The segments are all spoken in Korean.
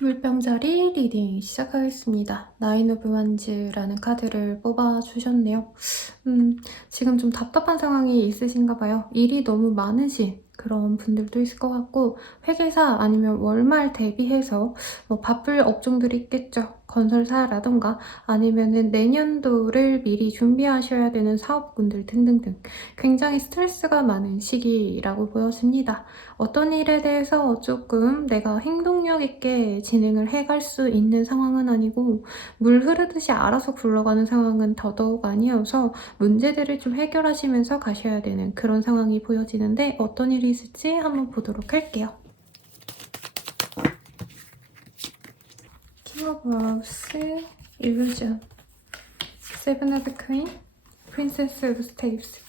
물병자리 리딩 시작하겠습니다. 나인 오브 완즈라는 카드를 뽑아주셨네요. 지금 좀 답답한 상황이 있으신가 봐요. 일이 너무 많으신 그런 분들도 있을 것 같고, 회계사 아니면 월말 대비해서 뭐 바쁠 업종들이 있겠죠. 건설사라던가 아니면은 내년도를 미리 준비하셔야 되는 사업군들 등등등 굉장히 스트레스가 많은 시기라고 보여집니다. 어떤 일에 대해서 조금 내가 행동력 있게 진행을 해갈 수 있는 상황은 아니고, 물 흐르듯이 알아서 굴러가는 상황은 더더욱 아니어서 문제들을 좀 해결하시면서 가셔야 되는 그런 상황이 보여지는데, 어떤 일이 있을지 한번 보도록 할게요. 킹 오브 와우스, 일루전, 세븐 오브 퀸, 프린세스 오브 스테이프스.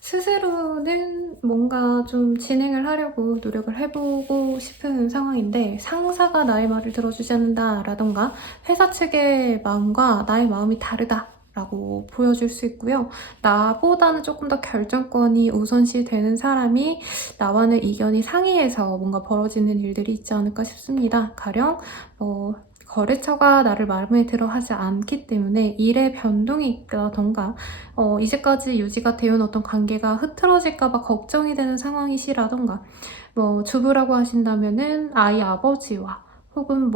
스스로는 뭔가 좀 진행을 하려고 노력을 해보고 싶은 상황인데, 상사가 나의 말을 들어주지 않는다라던가 회사 측의 마음과 나의 마음이 다르다 라고 보여줄 수 있고요. 나보다는 조금 더 결정권이 우선시 되는 사람이 나와는 이견이 상이해서 뭔가 벌어지는 일들이 있지 않을까 싶습니다. 가령 거래처가 나를 마음에 들어 하지 않기 때문에 일의 변동이 있다던가 이제까지 유지가 되어온 어떤 관계가 흐트러질까봐 걱정이 되는 상황이시라던가, 주부라고 하신다면은 아이 아버지와 혹은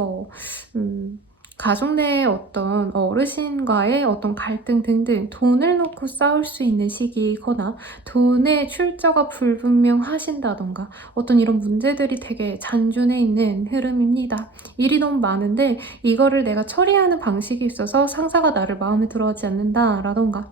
가족 내의 어떤 어르신과의 어떤 갈등 등등 돈을 놓고 싸울 수 있는 시기이거나 돈의 출처가 불분명하신다던가 어떤 이런 문제들이 되게 잔존해 있는 흐름입니다. 일이 너무 많은데 이거를 내가 처리하는 방식이 있어서 상사가 나를 마음에 들어하지 않는다라던가,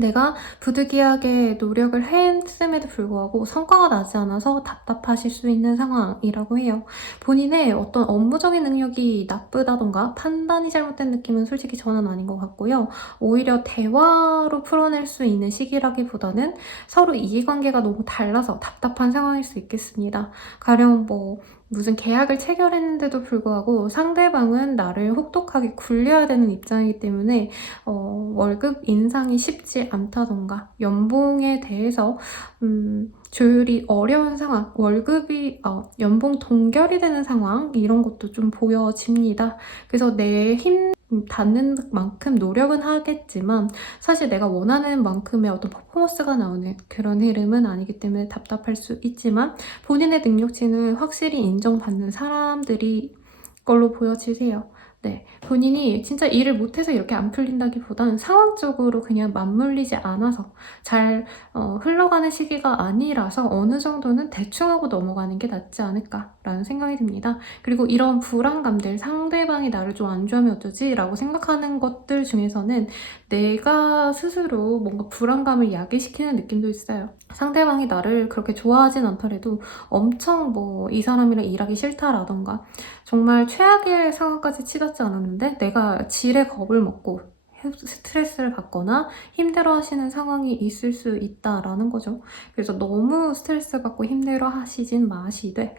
내가 부득이하게 노력을 했음에도 불구하고 성과가 나지 않아서 답답하실 수 있는 상황이라고 해요. 본인의 어떤 업무적인 능력이 나쁘다던가 판단이 잘못된 느낌은 솔직히 저는 아닌 것 같고요. 오히려 대화로 풀어낼 수 있는 시기라기보다는 서로 이해관계가 너무 달라서 답답한 상황일 수 있겠습니다. 가령 무슨 계약을 체결했는데도 불구하고 상대방은 나를 혹독하게 굴려야 되는 입장이기 때문에 월급 인상이 쉽지 않다던가, 연봉에 대해서 조율이 어려운 상황, 월급이 연봉 동결이 되는 상황, 이런 것도 좀 보여집니다. 그래서 내 힘 닿는 만큼 노력은 하겠지만 사실 내가 원하는 만큼의 어떤 퍼포먼스가 나오는 그런 흐름은 아니기 때문에 답답할 수 있지만, 본인의 능력치는 확실히 인정받는 사람들이 걸로 보여지세요. 네, 본인이 진짜 일을 못해서 이렇게 안 풀린다기보다는 상황적으로 그냥 맞물리지 않아서 잘 흘러가는 시기가 아니라서 어느 정도는 대충 하고 넘어가는 게 낫지 않을까라는 생각이 듭니다. 그리고 이런 불안감들, 상대방이 나를 좀 안 좋아하면 어쩌지? 라고 생각하는 것들 중에서는 내가 스스로 뭔가 불안감을 야기시키는 느낌도 있어요. 상대방이 나를 그렇게 좋아하진 않더라도 엄청 이 사람이랑 일하기 싫다라던가 정말 최악의 상황까지 치닫지 않았는데 내가 질에 겁을 먹고 스트레스를 받거나 힘들어 하시는 상황이 있을 수 있다라는 거죠. 그래서 너무 스트레스 받고 힘들어 하시진 마시되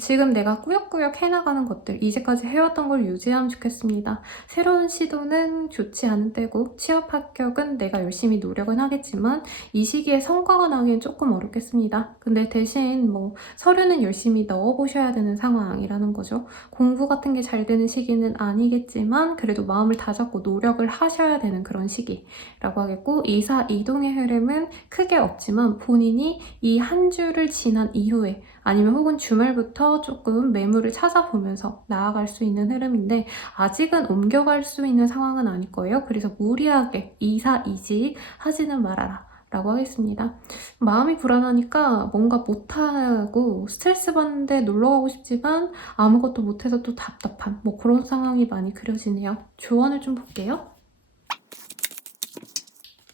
지금 내가 꾸역꾸역 해나가는 것들, 이제까지 해왔던 걸 유지하면 좋겠습니다. 새로운 시도는 좋지 않은 때고 취업 합격은 내가 열심히 노력은 하겠지만 이 시기에 성과가 나오기엔 조금 어렵겠습니다. 근데 대신 서류는 열심히 넣어보셔야 되는 상황이라는 거죠. 공부 같은 게 잘 되는 시기는 아니겠지만 그래도 마음을 다잡고 노력을 하셔야 되는 그런 시기라고 하겠고, 이사 이동의 흐름은 크게 없지만 본인이 이 한 주를 지난 이후에 아니면 혹은 주말부터 조금 매물을 찾아보면서 나아갈 수 있는 흐름인데, 아직은 옮겨갈 수 있는 상황은 아닐 거예요. 그래서 무리하게 이사 이직 하지는 말아라 라고 하겠습니다. 마음이 불안하니까 뭔가 못하고 스트레스 받는데 놀러 가고 싶지만 아무것도 못해서 또 답답한 뭐 그런 상황이 많이 그려지네요. 조언을 좀 볼게요.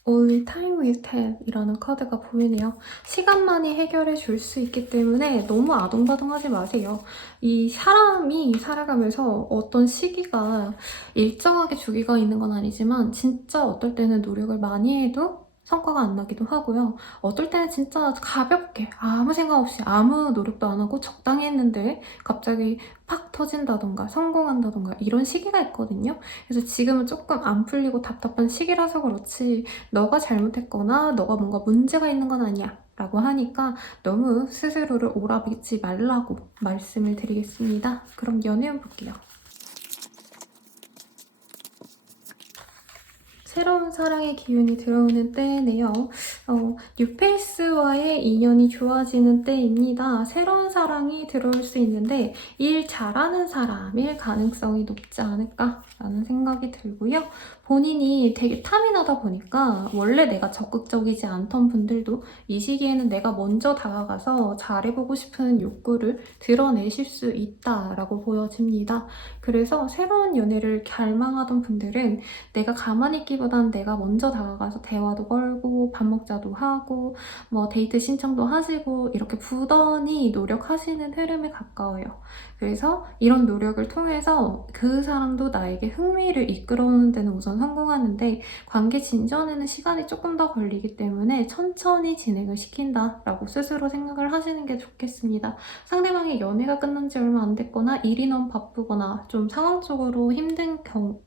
Only Time Will Tell 이라는 카드가 보이네요. 시간만이 해결해 줄 수 있기 때문에 너무 아동바동하지 마세요. 이 사람이 살아가면서 어떤 시기가 일정하게 주기가 있는 건 아니지만 진짜 어떨 때는 노력을 많이 해도 성과가 안 나기도 하고요. 어떨 때는 진짜 가볍게 아무 생각 없이 아무 노력도 안 하고 적당히 했는데 갑자기 팍 터진다던가 성공한다던가 이런 시기가 있거든요. 그래서 지금은 조금 안 풀리고 답답한 시기라서 그렇지 너가 잘못했거나 너가 뭔가 문제가 있는 건 아니야 라고 하니까 너무 스스로를 오라비지 말라고 말씀을 드리겠습니다. 그럼 연애운 볼게요. 새로운 사랑의 기운이 들어오는 때네요. 뉴페이스와의 인연이 좋아지는 때입니다. 새로운 사랑이 들어올 수 있는데 일 잘하는 사람일 가능성이 높지 않을까라는 생각이 들고요. 본인이 되게 탐이 나다 보니까 원래 내가 적극적이지 않던 분들도 이 시기에는 내가 먼저 다가가서 잘해보고 싶은 욕구를 드러내실 수 있다라고 보여집니다. 그래서 새로운 연애를 갈망하던 분들은 내가 가만히 있기보단 내가 먼저 다가가서 대화도 걸고 밥 먹자도 하고 뭐 데이트 신청도 하시고 이렇게 부단히 노력하시는 흐름에 가까워요. 그래서 이런 노력을 통해서 그 사람도 나에게 흥미를 이끌어오는 데는 우선 성공하는데 관계 진전에는 시간이 조금 더 걸리기 때문에 천천히 진행을 시킨다라고 스스로 생각을 하시는 게 좋겠습니다. 상대방의 연애가 끝난 지 얼마 안 됐거나 일이 너무 바쁘거나 좀 상황적으로 힘든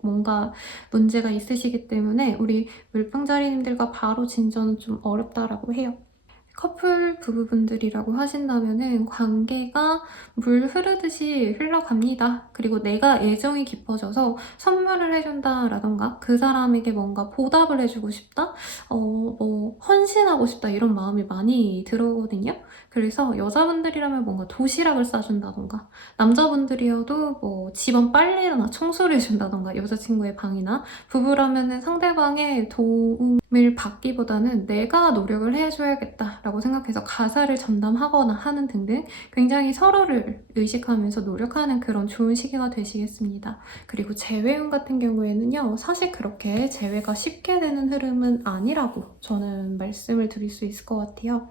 뭔가 문제가 있으시기 때문에 우리 물병자리님들과 바로 진전은 좀 어렵다라고 해요. 커플 부부분들이라고 하신다면은 관계가 물 흐르듯이 흘러갑니다. 그리고 내가 애정이 깊어져서 선물을 해준다라던가 그 사람에게 뭔가 보답을 해주고 싶다? 뭐 헌신하고 싶다 이런 마음이 많이 들어오거든요. 그래서 여자분들이라면 뭔가 도시락을 싸준다던가 남자분들이어도 뭐 집안 빨래나 청소를 해준다던가 여자친구의 방이나 부부라면은 상대방의 도움을 받기보다는 내가 노력을 해줘야겠다라고 생각해서 가사를 전담하거나 하는 등등 굉장히 서로를 의식하면서 노력하는 그런 좋은 시기가 되시겠습니다. 그리고 재회운 같은 경우에는요, 사실 그렇게 재회가 쉽게 되는 흐름은 아니라고 저는 말씀을 드릴 수 있을 것 같아요.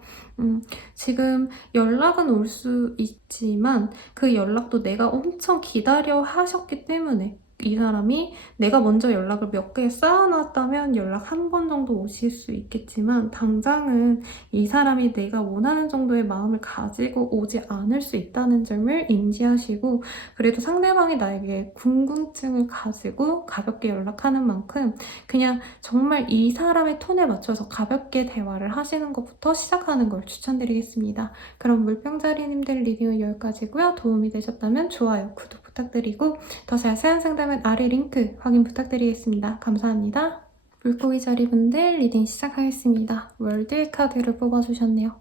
지금 연락은 올 수 있지만 그 연락도 내가 엄청 기다려 하셨기 때문에 이 사람이 내가 먼저 연락을 몇 개 쌓아놨다면 연락 한 번 정도 오실 수 있겠지만 당장은 이 사람이 내가 원하는 정도의 마음을 가지고 오지 않을 수 있다는 점을 인지하시고 그래도 상대방이 나에게 궁금증을 가지고 가볍게 연락하는 만큼 그냥 정말 이 사람의 톤에 맞춰서 가볍게 대화를 하시는 것부터 시작하는 걸 추천드리겠습니다. 그럼 물병자리님들 리딩은 여기까지고요. 도움이 되셨다면 좋아요, 구독 부탁드리고 더 자세한 상담은 아래 링크 확인 부탁드리겠습니다. 감사합니다. 물고기 자리분들 리딩 시작하겠습니다. 월드의 카드를 뽑아주셨네요.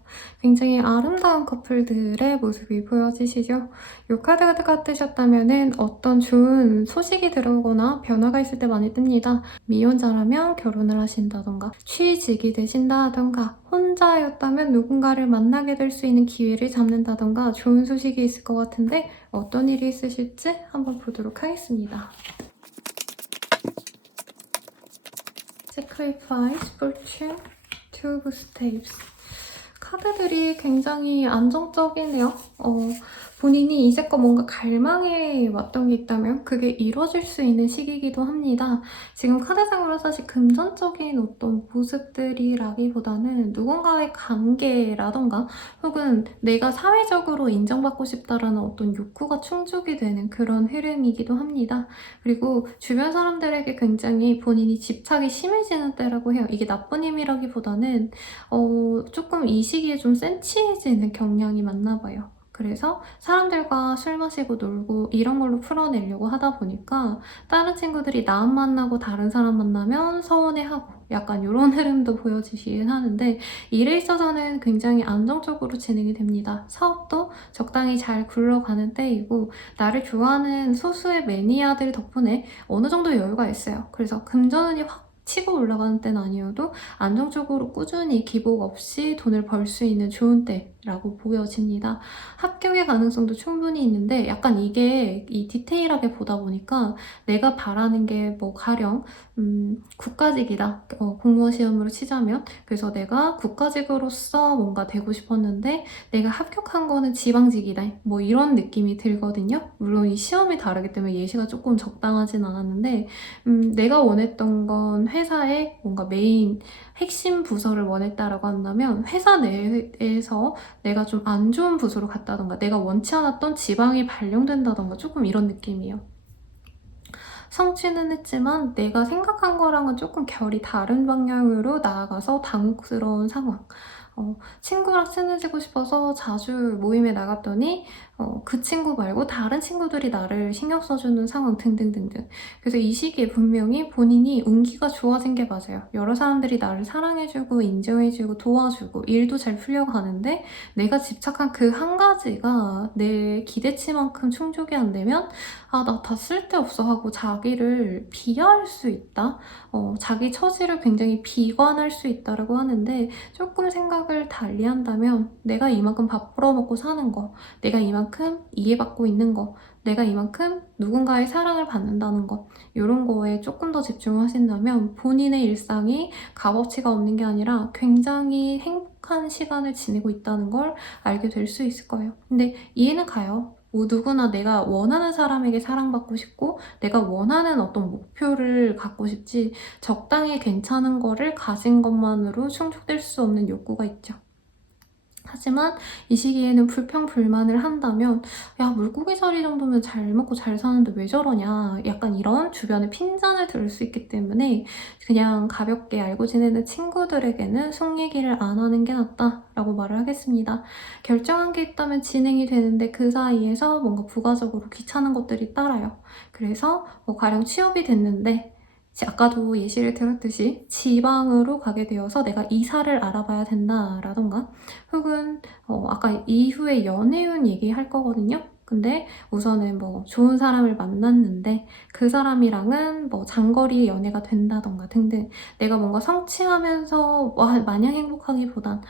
굉장히 아름다운 커플들의 모습이 보여지시죠? 이 카드가 뜨셨다면 어떤 좋은 소식이 들어오거나 변화가 있을 때 많이 뜹니다. 미혼자라면 결혼을 하신다던가 취직이 되신다던가 혼자였다면 누군가를 만나게 될 수 있는 기회를 잡는다던가 좋은 소식이 있을 것 같은데 어떤 일이 있으실지 한번 보도록 하겠습니다. Sacrifice, Fortune, Two of Staves. 카드들이 굉장히 안정적이네요. 본인이 이제껏 뭔가 갈망해 왔던 게 있다면 그게 이루어질 수 있는 시기이기도 합니다. 지금 카드상으로 사실 금전적인 어떤 모습들이라기보다는 누군가의 관계라던가 혹은 내가 사회적으로 인정받고 싶다라는 어떤 욕구가 충족이 되는 그런 흐름이기도 합니다. 그리고 주변 사람들에게 굉장히 본인이 집착이 심해지는 때라고 해요. 이게 나쁜 힘이라기보다는 조금 이 시기에 좀 센치해지는 경향이 맞나 봐요. 그래서 사람들과 술 마시고 놀고 이런 걸로 풀어내려고 하다 보니까 다른 친구들이 나 만나고 다른 사람 만나면 서운해하고 약간 이런 흐름도 보여지시긴 하는데 일에 있어서는 굉장히 안정적으로 진행이 됩니다. 사업도 적당히 잘 굴러가는 때이고 나를 좋아하는 소수의 매니아들 덕분에 어느 정도 여유가 있어요. 그래서 금전운이 확 치고 올라가는 때는 아니어도 안정적으로 꾸준히 기복 없이 돈을 벌 수 있는 좋은 때라고 보여집니다. 합격의 가능성도 충분히 있는데 약간 이게 이 디테일하게 보다 보니까 내가 바라는 게 뭐 가령 국가직이다. 공무원 시험으로 치자면 그래서 내가 국가직으로서 뭔가 되고 싶었는데 내가 합격한 거는 지방직이다. 뭐 이런 느낌이 들거든요. 물론 이 시험이 다르기 때문에 예시가 조금 적당하진 않았는데 내가 원했던 건 회사의 뭔가 메인 핵심 부서를 원했다라고 한다면 회사 내에서 내가 좀 안 좋은 부서로 갔다던가 내가 원치 않았던 지방이 발령된다던가 조금 이런 느낌이에요. 성취는 했지만 내가 생각한 거랑은 조금 결이 다른 방향으로 나아가서 당혹스러운 상황. 친구랑 친해지고 싶어서 자주 모임에 나갔더니 그 친구 말고 다른 친구들이 나를 신경 써주는 상황 등등등등. 그래서 이 시기에 분명히 본인이 운기가 좋아진 게 맞아요. 여러 사람들이 나를 사랑해주고 인정해주고 도와주고 일도 잘 풀려가는데 내가 집착한 그 한 가지가 내 기대치만큼 충족이 안 되면 나 다 쓸데없어 하고 자기를 비하할 수 있다. 자기 처지를 굉장히 비관할 수 있다라고 하는데 조금 생각을 달리 한다면 내가 이만큼 밥 벌어먹고 사는 거, 내가 이만큼 이해받고 있는 거, 내가 이만큼 누군가의 사랑을 받는다는 거 이런 거에 조금 더 집중하신다면 본인의 일상이 값어치가 없는 게 아니라 굉장히 행복한 시간을 지내고 있다는 걸 알게 될 수 있을 거예요. 근데 이해는 가요. 뭐 누구나 내가 원하는 사람에게 사랑받고 싶고 내가 원하는 어떤 목표를 갖고 싶지 적당히 괜찮은 거를 가진 것만으로 충족될 수 없는 욕구가 있죠. 하지만 이 시기에는 불평불만을 한다면 야 물고기 자리 정도면 잘 먹고 잘 사는데 왜 저러냐 약간 이런 주변에 핀잔을 들을 수 있기 때문에 그냥 가볍게 알고 지내는 친구들에게는 속 얘기를 안 하는 게 낫다라고 말을 하겠습니다. 결정한 게 있다면 진행이 되는데 그 사이에서 뭔가 부가적으로 귀찮은 것들이 따라요. 그래서 뭐 가령 취업이 됐는데 아까도 예시를 들었듯이 지방으로 가게 되어서 내가 이사를 알아봐야 된다라던가 혹은 아까 이후에 연애운 얘기할 거거든요. 근데 우선은 뭐 좋은 사람을 만났는데 그 사람이랑은 뭐 장거리 연애가 된다던가 등등 내가 뭔가 성취하면서 마냥 행복하기보단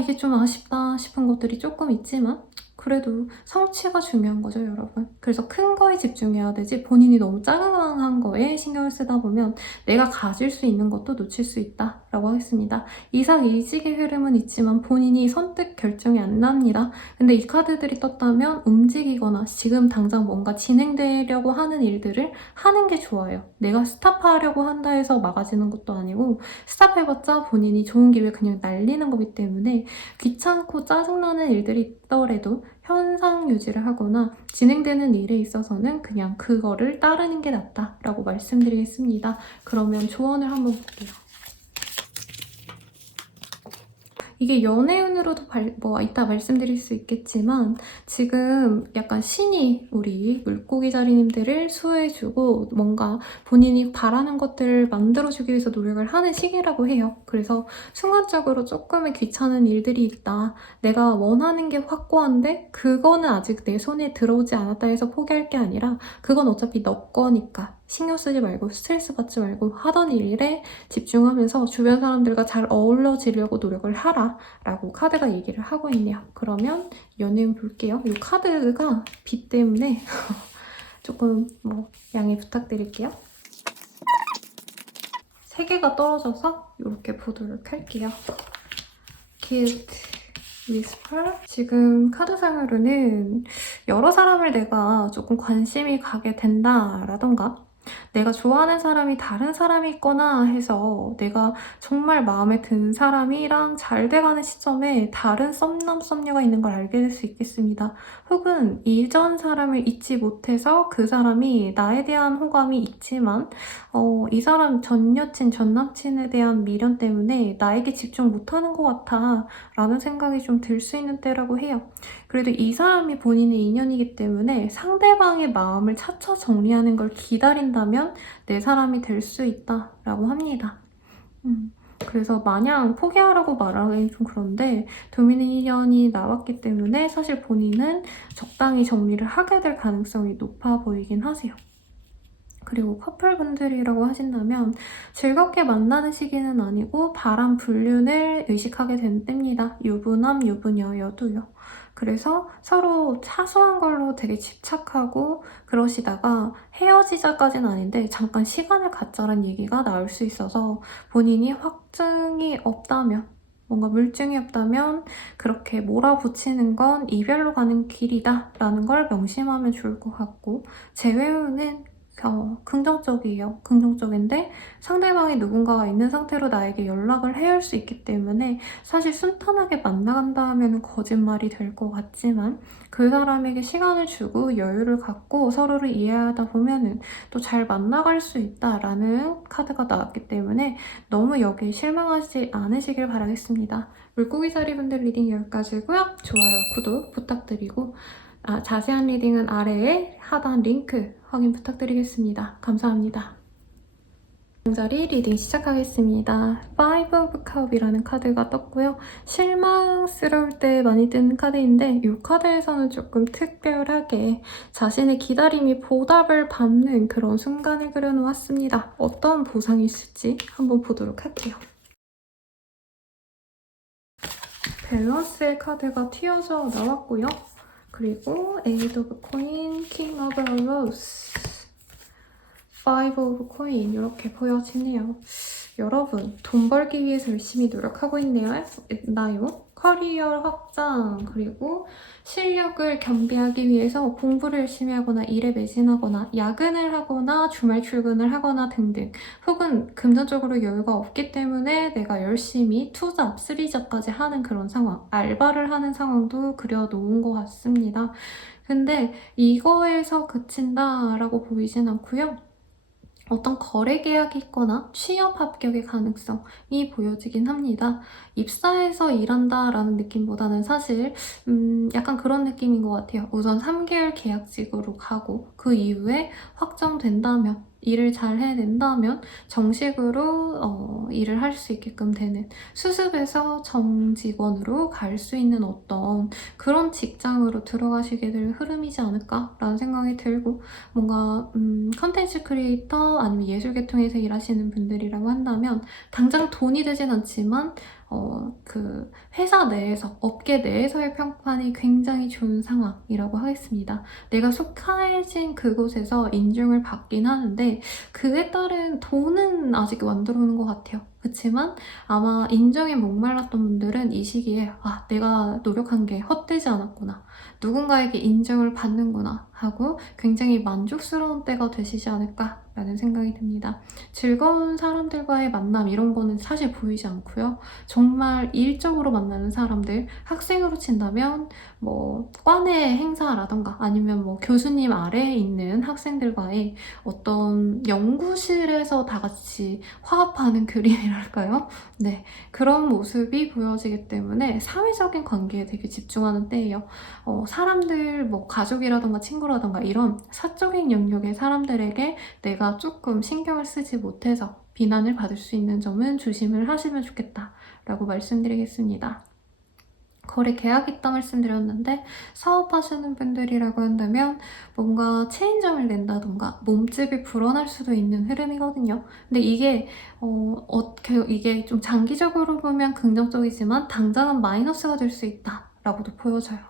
이게 좀 아쉽다 싶은 것들이 조금 있지만 그래도 성취가 중요한 거죠, 여러분. 그래서 큰 거에 집중해야 되지 본인이 너무 짜증한 거에 신경을 쓰다 보면 내가 가질 수 있는 것도 놓칠 수 있다라고 하겠습니다. 이삭이직의 흐름은 있지만 본인이 선뜻 결정이 안 납니다. 근데 이 카드들이 떴다면 움직이거나 지금 당장 뭔가 진행되려고 하는 일들을 하는 게 좋아요. 내가 스탑하려고 한다 해서 막아지는 것도 아니고 스탑해봤자 본인이 좋은 기회 그냥 날리는 거기 때문에 귀찮고 짜증나는 일들이 있더라도 현상 유지를 하거나 진행되는 일에 있어서는 그냥 그거를 따르는 게 낫다라고 말씀드리겠습니다. 그러면 조언을 한번 볼게요. 이게 연애운으로도 이따 말씀드릴 수 있겠지만 지금 약간 신이 우리 물고기 자리님들을 수호해주고 뭔가 본인이 바라는 것들을 만들어주기 위해서 노력을 하는 시기라고 해요. 그래서 순간적으로 조금의 귀찮은 일들이 있다. 내가 원하는 게 확고한데 그거는 아직 내 손에 들어오지 않았다 해서 포기할 게 아니라 그건 어차피 너 거니까 신경 쓰지 말고 스트레스 받지 말고 하던 일에 집중하면서 주변 사람들과 잘 어울러지려고 노력을 하라 라고 카드가 얘기를 하고 있네요. 그러면 연애운 볼게요. 이 카드가 빛 때문에 조금 양해 부탁드릴게요. 3개가 떨어져서 이렇게 보도록 할게요. Cute Whisper. 지금 카드상으로는 여러 사람을 내가 조금 관심이 가게 된다라던가 내가 좋아하는 사람이 다른 사람이 있거나 해서 내가 정말 마음에 든 사람이랑 잘 돼가는 시점에 다른 썸남 썸녀가 있는 걸 알게 될 수 있겠습니다. 혹은 이전 사람을 잊지 못해서 그 사람이 나에 대한 호감이 있지만 이 사람 전 여친, 전 남친에 대한 미련 때문에 나에게 집중 못하는 것 같아 라는 생각이 좀 들 수 있는 때라고 해요. 그래도 이 사람이 본인의 인연이기 때문에 상대방의 마음을 차차 정리하는 걸 기다린다면 내 사람이 될 수 있다라고 합니다. 그래서 마냥 포기하라고 말하기는 좀 그런데 도미니언이 나왔기 때문에 사실 본인은 적당히 정리를 하게 될 가능성이 높아 보이긴 하세요. 그리고 커플분들이라고 하신다면 즐겁게 만나는 시기는 아니고 바람 불륜을 의식하게 된 때입니다. 유부남, 유부녀, 여도요. 그래서 서로 사소한 걸로 되게 집착하고 그러시다가 헤어지자까지는 아닌데 잠깐 시간을 갖자란 얘기가 나올 수 있어서 본인이 확증이 없다면, 뭔가 물증이 없다면 그렇게 몰아붙이는 건 이별로 가는 길이다 라는 걸 명심하면 좋을 것 같고, 제 외우는 긍정적이에요. 긍정적인데 상대방이 누군가가 있는 상태로 나에게 연락을 해야 할 수 있기 때문에 사실 순탄하게 만나간다 하면 거짓말이 될 것 같지만 그 사람에게 시간을 주고 여유를 갖고 서로를 이해하다 보면은 또 잘 만나갈 수 있다라는 카드가 나왔기 때문에 너무 여기에 실망하지 않으시길 바라겠습니다. 물고기 자리분들 리딩 여기까지고요. 좋아요, 구독 부탁드리고 자세한 리딩은 아래에 하단 링크 확인 부탁드리겠습니다. 감사합니다. 자리 리딩 시작하겠습니다. Five of Cup이라는 카드가 떴고요. 실망스러울 때 많이 뜨는 카드인데 이 카드에서는 조금 특별하게 자신의 기다림이 보답을 받는 그런 순간을 그려놓았습니다. 어떤 보상이 있을지 한번 보도록 할게요. 밸런스의 카드가 튀어서 나왔고요. 그리고 Eight of Coin, King of Rose, Five of Coin 이렇게 보여지네요. 여러분, 돈 벌기 위해서 열심히 노력하고 있나요? 커리어 확장, 그리고 실력을 겸비하기 위해서 공부를 열심히 하거나 일에 매진하거나 야근을 하거나 주말 출근을 하거나 등등, 혹은 금전적으로 여유가 없기 때문에 내가 열심히 투잡, 쓰리잡까지 하는 그런 상황, 알바를 하는 상황도 그려놓은 것 같습니다. 근데 이거에서 그친다라고 보이진 않고요. 어떤 거래 계약이 있거나 취업 합격의 가능성이 보여지긴 합니다. 입사해서 일한다라는 느낌보다는 사실 약간 그런 느낌인 것 같아요. 우선 3개월 계약직으로 가고 그 이후에 확정된다면, 일을 잘 해낸다면 정식으로 일을 할 수 있게끔 되는, 수습에서 정직원으로 갈 수 있는 어떤 그런 직장으로 들어가시게 될 흐름이지 않을까라는 생각이 들고, 뭔가 컨텐츠 크리에이터 아니면 예술 계통에서 일하시는 분들이라고 한다면 당장 돈이 되진 않지만 그 회사 내에서, 업계 내에서의 평판이 굉장히 좋은 상황이라고 하겠습니다. 내가 속해진 그곳에서 인정을 받긴 하는데 그에 따른 돈은 아직 안 들어오는 것 같아요. 그렇지만 아마 인정에 목말랐던 분들은 이 시기에 내가 노력한 게 헛되지 않았구나, 누군가에게 인정을 받는구나 하고 굉장히 만족스러운 때가 되시지 않을까라는 생각이 듭니다. 즐거운 사람들과의 만남 이런 거는 사실 보이지 않고요. 정말 일적으로 만나는 사람들, 학생으로 친다면 뭐 과내 행사라던가 아니면 뭐 교수님 아래에 있는 학생들과의 어떤 연구실에서 다 같이 화합하는 그림이랄까요? 네, 그런 모습이 보여지기 때문에 사회적인 관계에 되게 집중하는 때예요. 사람들, 뭐 가족이라던가 친구라던가 이런 사적인 영역의 사람들에게 내가 조금 신경을 쓰지 못해서 비난을 받을 수 있는 점은 조심을 하시면 좋겠다라고 말씀드리겠습니다. 거래 계약 있다 말씀드렸는데, 사업하시는 분들이라고 한다면 뭔가 체인점을 낸다던가 몸집이 불어날 수도 있는 흐름이거든요. 근데 이게 이게 좀 장기적으로 보면 긍정적이지만 당장은 마이너스가 될 수 있다라고도 보여져요.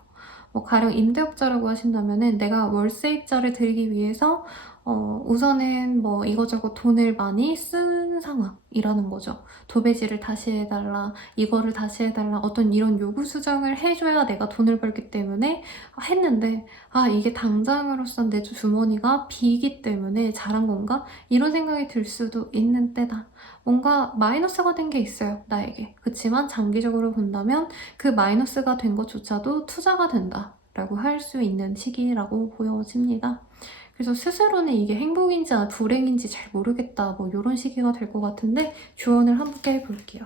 뭐 가령 임대업자라고 하신다면은 내가 월세입자를 드리기 위해서 우선은 뭐 이거저거 돈을 많이 쓴 상황이라는 거죠. 도배지를 다시 해달라, 이거를 다시 해달라, 어떤 이런 요구 수정을 해줘야 내가 돈을 벌기 때문에 했는데 이게 당장으로선 내 주머니가 비기 때문에 잘한 건가? 이런 생각이 들 수도 있는 때다. 뭔가 마이너스가 된 게 있어요, 나에게. 그렇지만 장기적으로 본다면 그 마이너스가 된 것조차도 투자가 된다 라고 할 수 있는 시기라고 보여집니다. 그래서 스스로는 이게 행복인지 불행인지 잘 모르겠다, 뭐 이런 시기가 될 것 같은데 조언을 함께 해볼게요.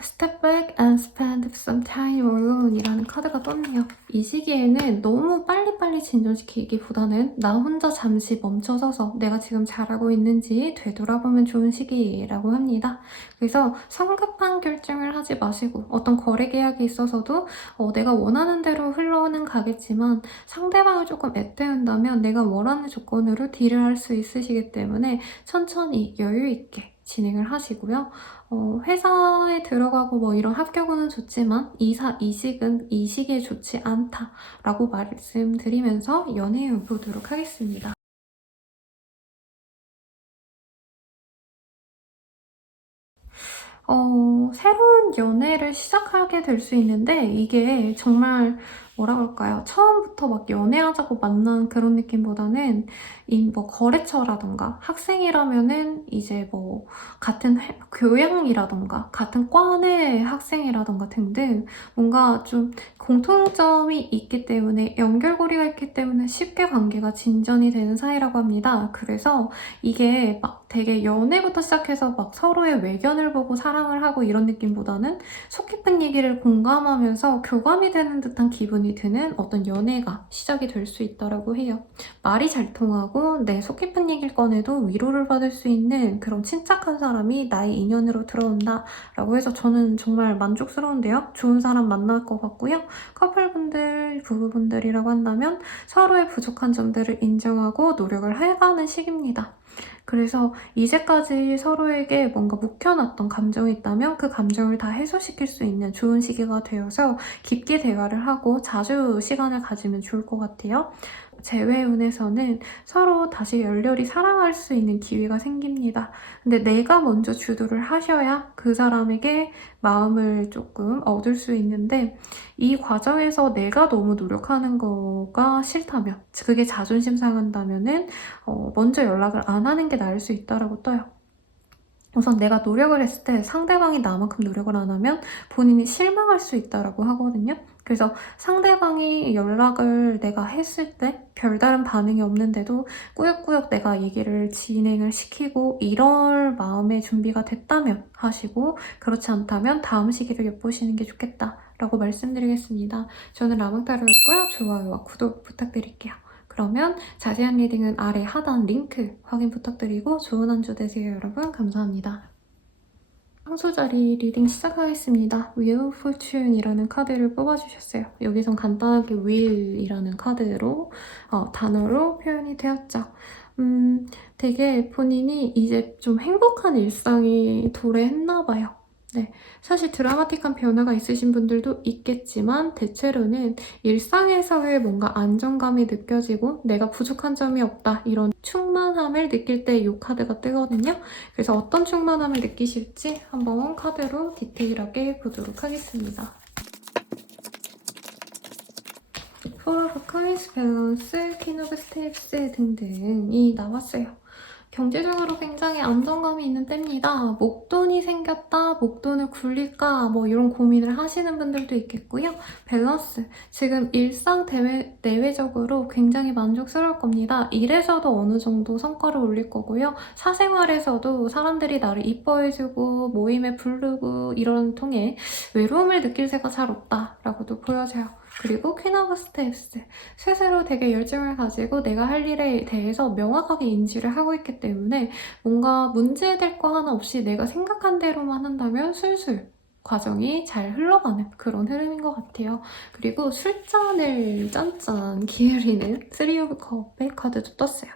Step back and spend some time alone 이라는 카드가 떴네요. 이 시기에는 너무 빨리빨리 진전시키기보다는 나 혼자 잠시 멈춰서서 내가 지금 잘하고 있는지 되돌아보면 좋은 시기라고 합니다. 그래서 성급한 결정을 하지 마시고 어떤 거래 계약이 있어서도 내가 원하는 대로 흘러는 가겠지만 상대방을 조금 애태운다면 내가 원하는 조건으로 딜을 할 수 있으시기 때문에 천천히 여유 있게 진행을 하시고요. 회사에 들어가고 뭐 이런 합격은 좋지만 이직은 이 시기에 좋지 않다라고 말씀드리면서 연애에 보도록 하겠습니다. 새로운 연애를 시작하게 될 수 있는데 이게 정말 뭐라 그럴까요? 처음부터 막 연애하자고 만난 그런 느낌보다는 뭐 거래처라던가 학생이라면은 이제 뭐 같은 교양이라던가 같은 과내 학생이라던가 등등 뭔가 좀 공통점이 있기 때문에 연결고리가 있기 때문에 쉽게 관계가 진전이 되는 사이라고 합니다. 그래서 이게 막 되게 연애부터 시작해서 막 서로의 외견을 보고 사랑을 하고 이런 느낌보다는 속 깊은 얘기를 공감하면서 교감이 되는 듯한 기분이 드는 어떤 연애가 시작이 될 수 있다고 해요. 말이 잘 통하고 내 속 깊은 얘기를 꺼내도 위로를 받을 수 있는 그런 침착한 사람이 나의 인연으로 들어온다 라고 해서 저는 정말 만족스러운데요. 좋은 사람 만날 것 같고요. 커플분들, 부부분들이라고 한다면 서로의 부족한 점들을 인정하고 노력을 해가는 시기입니다. 그래서 이제까지 서로에게 뭔가 묵혀놨던 감정이 있다면 그 감정을 다 해소시킬 수 있는 좋은 시기가 되어서 깊게 대화를 하고 자주 시간을 가지면 좋을 것 같아요. 재회운에서는 서로 다시 열렬히 사랑할 수 있는 기회가 생깁니다. 근데 내가 먼저 주도를 하셔야 그 사람에게 마음을 조금 얻을 수 있는데 이 과정에서 내가 너무 노력하는 거가 싫다면 그게 자존심 상한다면은 먼저 연락을 안 하는 게 나을 수 있다라고 떠요. 우선 내가 노력을 했을 때 상대방이 나만큼 노력을 안 하면 본인이 실망할 수 있다라고 하거든요. 그래서 상대방이 연락을 내가 했을 때 별다른 반응이 없는데도 꾸역꾸역 내가 얘기를 진행을 시키고 이럴 마음의 준비가 됐다면 하시고 그렇지 않다면 다음 시기를 엿보시는 게 좋겠다라고 말씀드리겠습니다. 저는 라망타로였고요. 좋아요와 구독 부탁드릴게요. 그러면 자세한 리딩은 아래 하단 링크 확인 부탁드리고 좋은 한 주 되세요, 여러분. 감사합니다. 황소자리 리딩 시작하겠습니다. Wheel of Fortune이라는 카드를 뽑아주셨어요. 여기선 간단하게 Wheel이라는 카드로 단어로 표현이 되었죠. 되게 본인이 이제 좀 행복한 일상이 도래했나 봐요. 네, 사실 드라마틱한 변화가 있으신 분들도 있겠지만 대체로는 일상에서의 뭔가 안정감이 느껴지고 내가 부족한 점이 없다 이런 충만함을 느낄 때 이 카드가 뜨거든요. 그래서 어떤 충만함을 느끼실지 한번 카드로 디테일하게 보도록 하겠습니다. Four of Coins, 밸런스, Queen of Staves 등등이 나왔어요. 경제적으로 굉장히 안정감이 있는 때입니다. 목돈이 생겼다, 목돈을 굴릴까 뭐 이런 고민을 하시는 분들도 있겠고요. 밸런스, 지금 일상 내외적으로 굉장히 만족스러울 겁니다. 일에서도 어느 정도 성과를 올릴 거고요. 사생활에서도 사람들이 나를 이뻐해주고 모임에 부르고 이런 통에 외로움을 느낄 새가 잘 없다라고도 보여져요. 그리고 퀸 오브 스텝스, 스스로 되게 열정을 가지고 내가 할 일에 대해서 명확하게 인지를 하고 있기 때문에 뭔가 문제될 거 하나 없이 내가 생각한 대로만 한다면 술술 과정이 잘 흘러가는 그런 흐름인 것 같아요. 그리고 술잔을 짠짠 기울이는 3 오브 컵의 카드도 떴어요.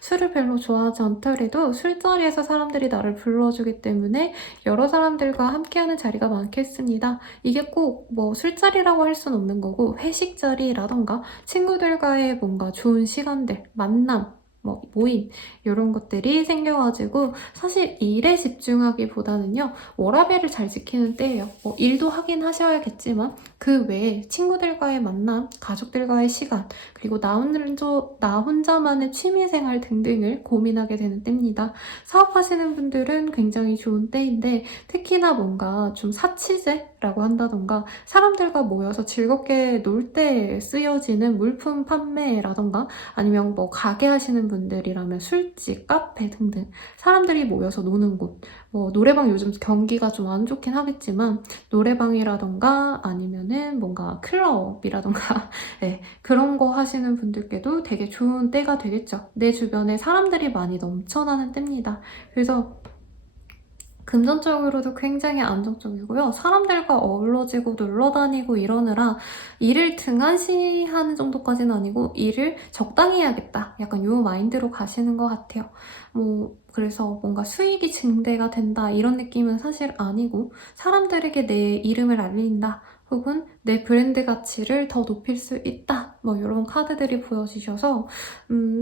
술을 별로 좋아하지 않더라도 술자리에서 사람들이 나를 불러주기 때문에 여러 사람들과 함께하는 자리가 많겠습니다. 이게 꼭 뭐 술자리라고 할 수는 없는 거고 회식 자리라던가 친구들과의 뭔가 좋은 시간들, 만남, 뭐 모임 이런 것들이 생겨가지고 사실 일에 집중하기보다는요 워라밸을 잘 지키는 때예요. 일도 하긴 하셔야겠지만 그 외에 친구들과의 만남, 가족들과의 시간, 그리고 나 혼자만의 취미생활 등등을 고민하게 되는 때입니다. 사업하시는 분들은 굉장히 좋은 때인데 특히나 뭔가 좀 사치제라고 한다던가 사람들과 모여서 즐겁게 놀 때 쓰여지는 물품 판매라던가 아니면 뭐 가게 하시는 분들이라면 술집, 카페 등등 사람들이 모여서 노는 곳, 뭐 노래방 요즘 경기가 좀 안 좋긴 하겠지만 노래방이라던가 아니면은 뭔가 클럽이라던가 네, 그런 거 하시는 분들께도 되게 좋은 때가 되겠죠. 내 주변에 사람들이 많이 넘쳐나는 때입니다. 그래서 금전적으로도 굉장히 안정적이고요. 사람들과 어우러지고 놀러 다니고 이러느라 일을 등한시하는 정도까지는 아니고 일을 적당히 해야겠다. 약간 요 마인드로 가시는 것 같아요. 그래서 뭔가 수익이 증대가 된다 이런 느낌은 사실 아니고 사람들에게 내 이름을 알린다. 혹은 내 브랜드 가치를 더 높일 수 있다. 뭐 이런 카드들이 보여지셔서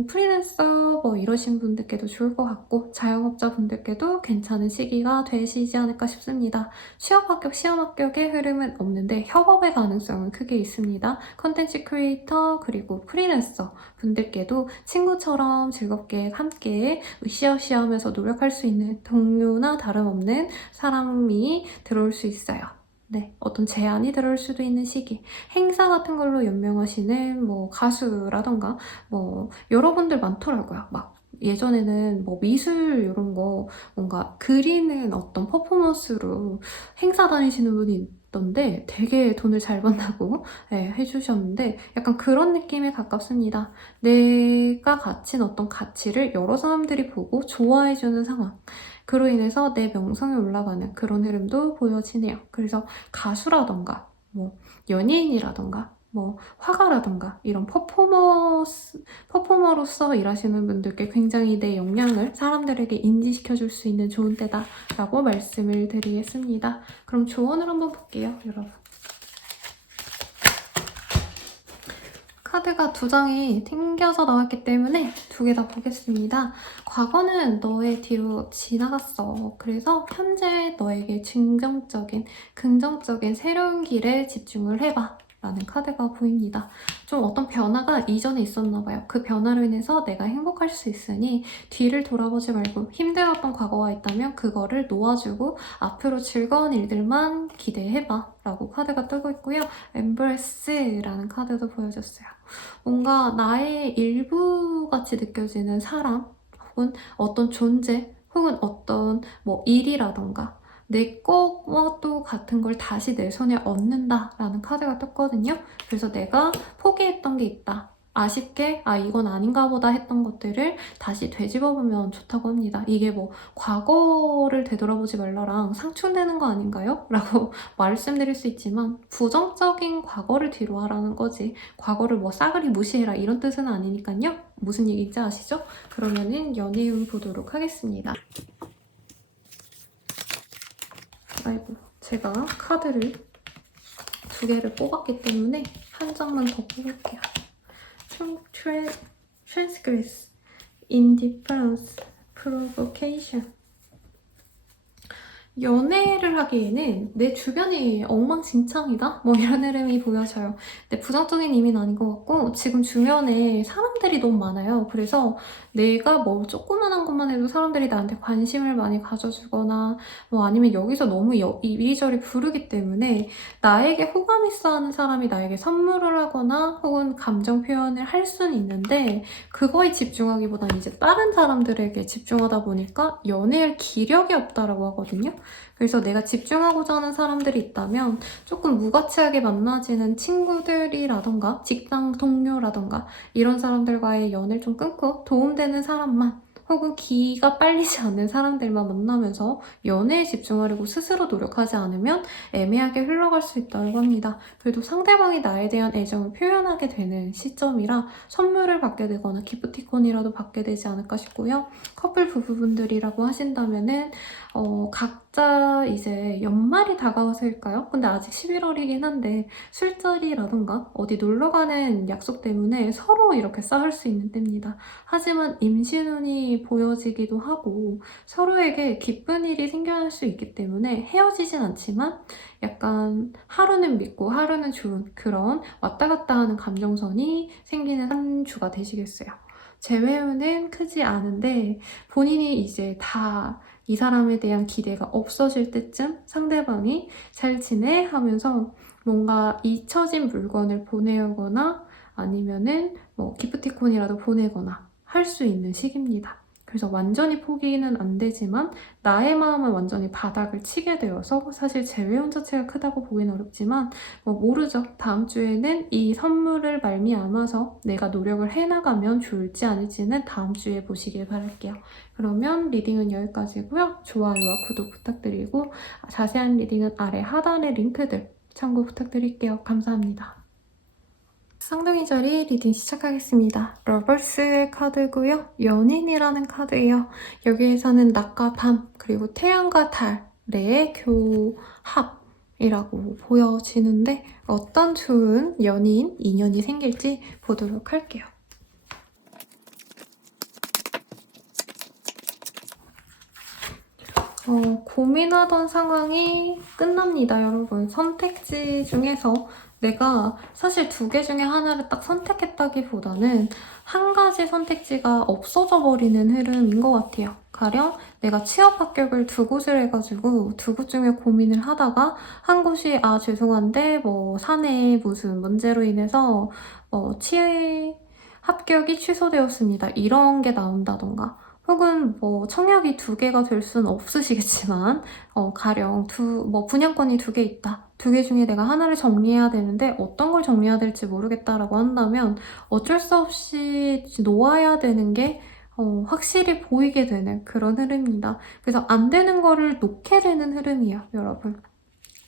프리랜서 뭐 이러신 분들께도 좋을 것 같고 자영업자 분들께도 괜찮은 시기가 되시지 않을까 싶습니다. 취업 합격, 시험 합격의 흐름은 없는데 협업의 가능성은 크게 있습니다. 컨텐츠 크리에이터 그리고 프리랜서 분들께도 친구처럼 즐겁게 함께 으쌰으쌰 하면서 노력할 수 있는 동료나 다름없는 사람이 들어올 수 있어요. 네, 어떤 제안이 들어올 수도 있는 시기. 행사 같은 걸로 연명하시는 뭐 가수라던가 뭐 여러분들 많더라고요. 막 예전에는 뭐 미술 이런 거 뭔가 그리는 어떤 퍼포먼스로 행사 다니시는 분이 있던데 되게 돈을 잘 번다고 네, 해주셨는데 약간 그런 느낌에 가깝습니다. 내가 가진 어떤 가치를 여러 사람들이 보고 좋아해주는 상황. 그로 인해서 내 명성이 올라가는 그런 흐름도 보여지네요. 그래서 가수라던가 뭐 연예인이라던가 뭐 화가라던가 이런 퍼포머로서 일하시는 분들께 굉장히 내 역량을 사람들에게 인지시켜줄 수 있는 좋은 때다라고 말씀을 드리겠습니다. 그럼 조언을 한번 볼게요, 여러분. 카드가 두 장이 튕겨서 나왔기 때문에 두 개 다 보겠습니다. 과거는 너의 뒤로 지나갔어. 그래서 현재 너에게 긍정적인 새로운 길에 집중을 해봐. 라는 카드가 보입니다. 좀 어떤 변화가 이전에 있었나 봐요. 그 변화로 인해서 내가 행복할 수 있으니 뒤를 돌아보지 말고 힘들었던 과거가 있다면 그거를 놓아주고 앞으로 즐거운 일들만 기대해봐. 라고 카드가 뜨고 있고요. Embrace라는 카드도 보여줬어요. 뭔가 나의 일부같이 느껴지는 사람 혹은 어떤 존재 혹은 어떤 뭐 일이라던가 내 것과도 같은 걸 다시 내 손에 얻는다라는 카드가 떴거든요. 그래서 내가 포기했던 게 있다. 아쉽게 이건 아닌가 보다 했던 것들을 다시 되짚어보면 좋다고 합니다. 이게 뭐 과거를 되돌아보지 말라랑 상충되는 거 아닌가요? 라고 말씀드릴 수 있지만 부정적인 과거를 뒤로 하라는 거지 과거를 뭐 싸그리 무시해라 이런 뜻은 아니니까요. 무슨 얘기인지 아시죠? 그러면은 연애운 보도록 하겠습니다. 아이고 제가 카드를 두 개를 뽑았기 때문에 한 장만 더 뽑을게요. Transgress, Indifference, Provocation. 연애를 하기에는 내 주변이 엉망진창이다? 뭐 이런 흐름이 보여져요. 근데 부정적인 의미는 아닌 것 같고 지금 주변에 사람들이 너무 많아요. 그래서 내가 뭐 조그만한 것만 해도 사람들이 나한테 관심을 많이 가져주거나 뭐 아니면 여기서 너무 이리저리 부르기 때문에 나에게 호감 있어 하는 사람이 나에게 선물을 하거나 혹은 감정 표현을 할 수는 있는데 그거에 집중하기보다는 이제 다른 사람들에게 집중하다 보니까 연애할 기력이 없다라고 하거든요. 그래서 내가 집중하고자 하는 사람들이 있다면 조금 무가치하게 만나지는 친구들이라던가 직장 동료라던가 이런 사람들과의 연을 좀 끊고 도움되는 사람만 혹은 기가 빨리지 않는 사람들만 만나면서 연애에 집중하려고 스스로 노력하지 않으면 애매하게 흘러갈 수 있다고 합니다. 그래도 상대방이 나에 대한 애정을 표현하게 되는 시점이라 선물을 받게 되거나 기프티콘이라도 받게 되지 않을까 싶고요. 커플 부부분들이라고 하신다면은 각자 이제 연말이 다가와서일까요? 근데 아직 11월이긴 한데 술자리라던가 어디 놀러 가는 약속 때문에 서로 이렇게 싸울 수 있는 때입니다. 하지만 임신운이 보여지기도 하고 서로에게 기쁜 일이 생겨날 수 있기 때문에 헤어지진 않지만 약간 하루는 믿고 하루는 좋은 그런 왔다 갔다 하는 감정선이 생기는 한 주가 되시겠어요. 재회운은 크지 않은데 본인이 이제 다 이 사람에 대한 기대가 없어질 때쯤 상대방이 잘 지내? 하면서 뭔가 잊혀진 물건을 보내거나 아니면은 뭐 기프티콘이라도 보내거나 할 수 있는 시기입니다. 그래서 완전히 포기는 안 되지만 나의 마음은 완전히 바닥을 치게 되어서 사실 재회운 자체가 크다고 보기는 어렵지만 뭐 모르죠. 다음 주에는 이 선물을 말미암아서 내가 노력을 해나가면 좋을지 아닐지는 다음 주에 보시길 바랄게요. 그러면 리딩은 여기까지고요. 좋아요와 구독 부탁드리고 자세한 리딩은 아래 하단의 링크들 참고 부탁드릴게요. 감사합니다. 쌍둥이 자리 리딩 시작하겠습니다. 러버스의 카드고요. 연인이라는 카드예요. 여기에서는 낮과 밤 그리고 태양과 달의 교합이라고 보여지는데 어떤 좋은 연인, 인연이 생길지 보도록 할게요. 고민하던 상황이 끝납니다, 여러분. 선택지 중에서 내가 사실 2개 중에 하나를 딱 선택했다기보다는 한 가지 선택지가 없어져 버리는 흐름인 것 같아요. 가령 내가 취업 합격을 2곳을 해가지고 2곳 중에 고민을 하다가 한 곳이 죄송한데 뭐 사내에 무슨 문제로 인해서 합격이 취소되었습니다. 이런 게 나온다던가 혹은 뭐 청약이 2개가 될 수는 없으시겠지만 가령 분양권이 2개 있다. 2개 중에 내가 하나를 정리해야 되는데 어떤 걸 정리해야 될지 모르겠다라고 한다면 어쩔 수 없이 놓아야 되는 게 확실히 보이게 되는 그런 흐름입니다. 그래서 안 되는 거를 놓게 되는 흐름이에요, 여러분.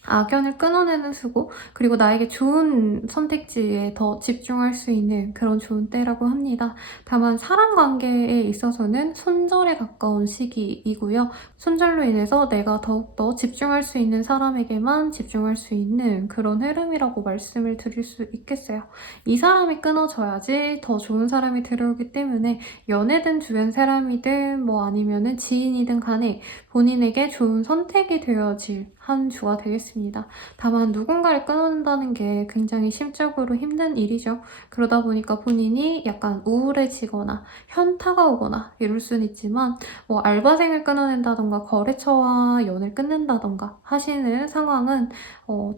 악연을 끊어내는 수고 그리고 나에게 좋은 선택지에 더 집중할 수 있는 그런 좋은 때라고 합니다. 다만 사람 관계에 있어서는 손절에 가까운 시기이고요. 손절로 인해서 내가 더욱더 집중할 수 있는 사람에게만 집중할 수 있는 그런 흐름이라고 말씀을 드릴 수 있겠어요. 이 사람이 끊어져야지 더 좋은 사람이 들어오기 때문에 연애든 주변 사람이든 뭐 아니면은 지인이든 간에 본인에게 좋은 선택이 되어질 한 주가 되겠습니다. 다만 누군가를 끊는다는 게 굉장히 심적으로 힘든 일이죠. 그러다 보니까 본인이 약간 우울해지거나 현타가 오거나 이럴 수는 있지만 뭐 알바생을 끊어낸다던가 거래처와 연을 끊는다던가 하시는 상황은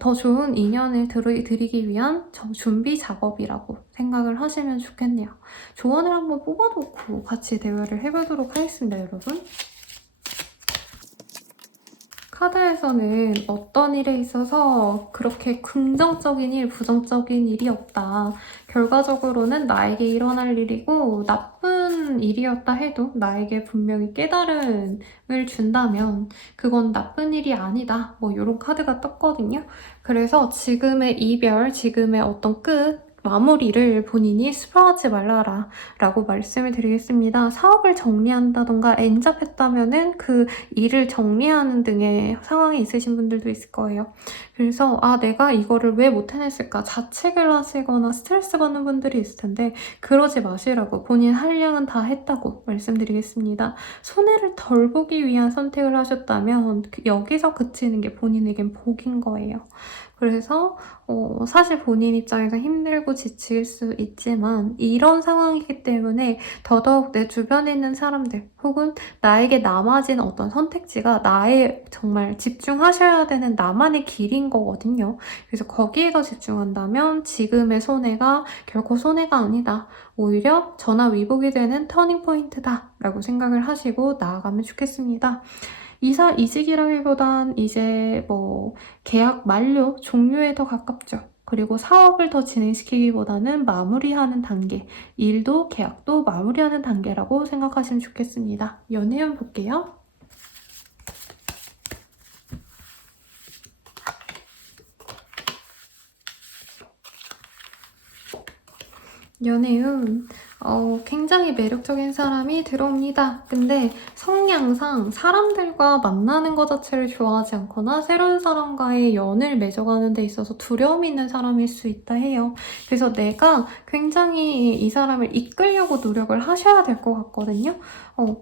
더 좋은 인연을 드리기 위한 준비 작업이라고 생각을 하시면 좋겠네요. 조언을 한번 뽑아놓고 같이 대화를 해보도록 하겠습니다, 여러분. 카드에서는 어떤 일에 있어서 그렇게 긍정적인 일, 부정적인 일이 없다. 결과적으로는 나에게 일어날 일이고 나쁜 일이었다 해도 나에게 분명히 깨달음을 준다면 그건 나쁜 일이 아니다. 뭐 이런 카드가 떴거든요. 그래서 지금의 이별, 지금의 어떤 끝, 마무리를 본인이 스포하지 말라라 라고 말씀을 드리겠습니다. 사업을 정리한다던가 엔잡했다면은 그 일을 정리하는 등의 상황에 있으신 분들도 있을 거예요. 그래서 내가 이거를 왜 못 해냈을까 자책을 하시거나 스트레스 받는 분들이 있을 텐데 그러지 마시라고 본인 할 양은 다 했다고 말씀드리겠습니다. 손해를 덜 보기 위한 선택을 하셨다면 여기서 그치는 게 본인에겐 복인 거예요. 그래서 사실 본인 입장에서 힘들고 지칠 수 있지만 이런 상황이기 때문에 더더욱 내 주변에 있는 사람들 혹은 나에게 남아진 어떤 선택지가 나의 정말 집중하셔야 되는 나만의 길인 거거든요. 그래서 거기에 더 집중한다면 지금의 손해가 결코 손해가 아니다. 오히려 전화위복이 되는 터닝포인트다 라고 생각을 하시고 나아가면 좋겠습니다. 이사 이직이라기보단 이제 뭐 계약 만료, 종료에 더 가깝죠. 그리고 사업을 더 진행시키기보다는 마무리하는 단계, 일도 계약도 마무리하는 단계라고 생각하시면 좋겠습니다. 연애운 볼게요. 연애운 굉장히 매력적인 사람이 들어옵니다. 근데 성향상 사람들과 만나는 것 자체를 좋아하지 않거나 새로운 사람과의 연을 맺어가는 데 있어서 두려움이 있는 사람일 수 있다 해요. 그래서 내가 굉장히 이 사람을 이끌려고 노력을 하셔야 될 것 같거든요.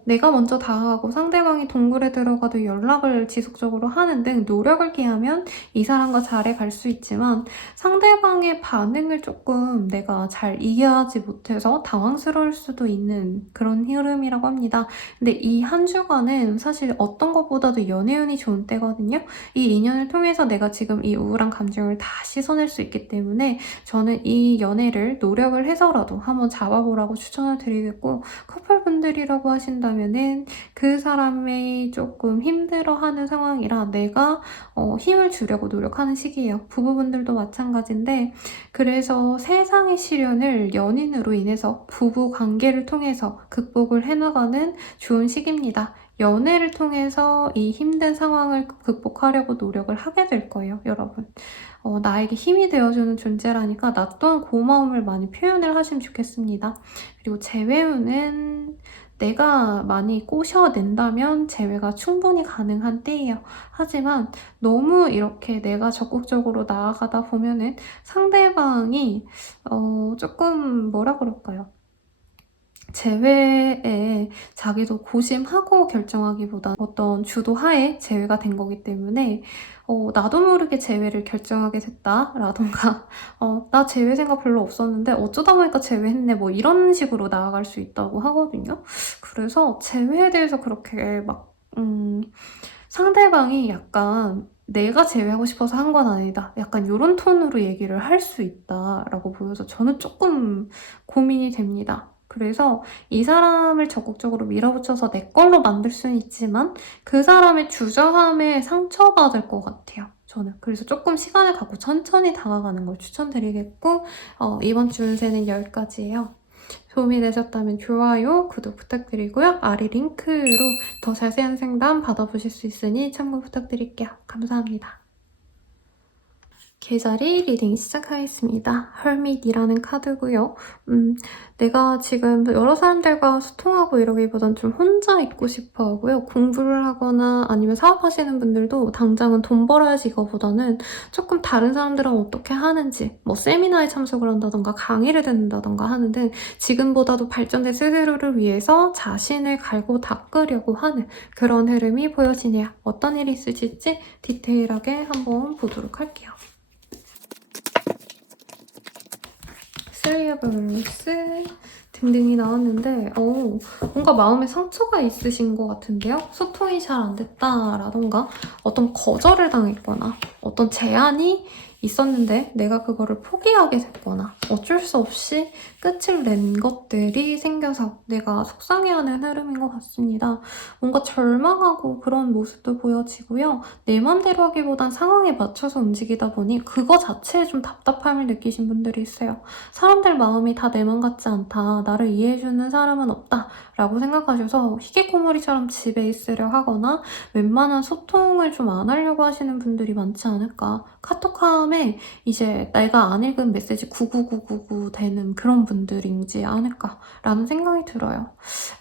내가 먼저 다가가고 상대방이 동굴에 들어가도 연락을 지속적으로 하는 등 노력을 기하면 이 사람과 잘 갈 수 있지만 상대방의 반응을 조금 내가 잘 이해하지 못해서 당황스러울 수도 있는 그런 흐름이라고 합니다. 근데 이 한 주간은 사실 어떤 것보다도 연애운이 좋은 때거든요. 이 인연을 통해서 내가 지금 이 우울한 감정을 다 씻어낼 수 있기 때문에 저는 이 연애를 노력을 해서라도 한번 잡아보라고 추천을 드리겠고, 커플분들이라고 하신다면은 그 사람이 조금 힘들어하는 상황이라 내가 힘을 주려고 노력하는 시기예요. 부부분들도 마찬가지인데, 그래서 세상의 시련을 연인으로 인해서 부부 관계를 통해서 극복을 해나가는 좋은 시기입니다. 연애를 통해서 이 힘든 상황을 극복하려고 노력을 하게 될 거예요, 여러분. 나에게 힘이 되어주는 존재라니까 나 또한 고마움을 많이 표현을 하시면 좋겠습니다. 그리고 재회운은 내가 많이 꼬셔낸다면 재회가 충분히 가능한 때예요. 하지만 너무 이렇게 내가 적극적으로 나아가다 보면은 상대방이 조금 뭐라 그럴까요? 재회에 자기도 고심하고 결정하기보다 어떤 주도하에 재회가 된 거기 때문에 나도 모르게 재회를 결정하게 됐다라던가 나 재회 생각 별로 없었는데 어쩌다 보니까 재회했네 뭐 이런 식으로 나아갈 수 있다고 하거든요. 그래서 재회에 대해서 그렇게 막 상대방이 약간 내가 제외하고 싶어서 한 건 아니다. 약간 이런 톤으로 얘기를 할 수 있다라고 보여서 저는 조금 고민이 됩니다. 그래서 이 사람을 적극적으로 밀어붙여서 내 걸로 만들 수는 있지만 그 사람의 주저함에 상처받을 것 같아요. 저는. 그래서 조금 시간을 갖고 천천히 다가가는 걸 추천드리겠고 이번 주 운세는 여기까지예요. 도움이 되셨다면 좋아요, 구독 부탁드리고요. 아래 링크로 더 자세한 상담 받아보실 수 있으니 참고 부탁드릴게요. 감사합니다. 계좌리 리딩 시작하겠습니다. 헐밋이라는 카드고요. 내가 지금 여러 사람들과 소통하고 이러기보단 좀 혼자 있고 싶어 하고요. 공부를 하거나 아니면 사업하시는 분들도 당장은 돈 벌어야지 이거보다는 조금 다른 사람들은 어떻게 하는지 뭐 세미나에 참석을 한다던가 강의를 듣는다던가 하는 등 지금보다도 발전된 스스로를 위해서 자신을 갈고 닦으려고 하는 그런 흐름이 보여지네요. 어떤 일이 있으실지 디테일하게 한번 보도록 할게요. 슬리어블루스 등등이 나왔는데 뭔가 마음에 상처가 있으신 것 같은데요? 소통이 잘 안 됐다라던가 어떤 거절을 당했거나 어떤 제안이 있었는데 내가 그거를 포기하게 됐거나 어쩔 수 없이 끝을 낸 것들이 생겨서 내가 속상해하는 흐름인 것 같습니다. 뭔가 절망하고 그런 모습도 보여지고요. 내 맘대로 하기보단 상황에 맞춰서 움직이다 보니 그거 자체에 좀 답답함을 느끼신 분들이 있어요. 사람들 마음이 다 내 맘 같지 않다. 나를 이해해주는 사람은 없다. 라고 생각하셔서 희귀코머리처럼 집에 있으려 하거나 웬만한 소통을 좀 안 하려고 하시는 분들이 많지 않을까. 카톡함에 이제 내가 안 읽은 메시지 99999 되는 그런 분들이지 않을까라는 생각이 들어요.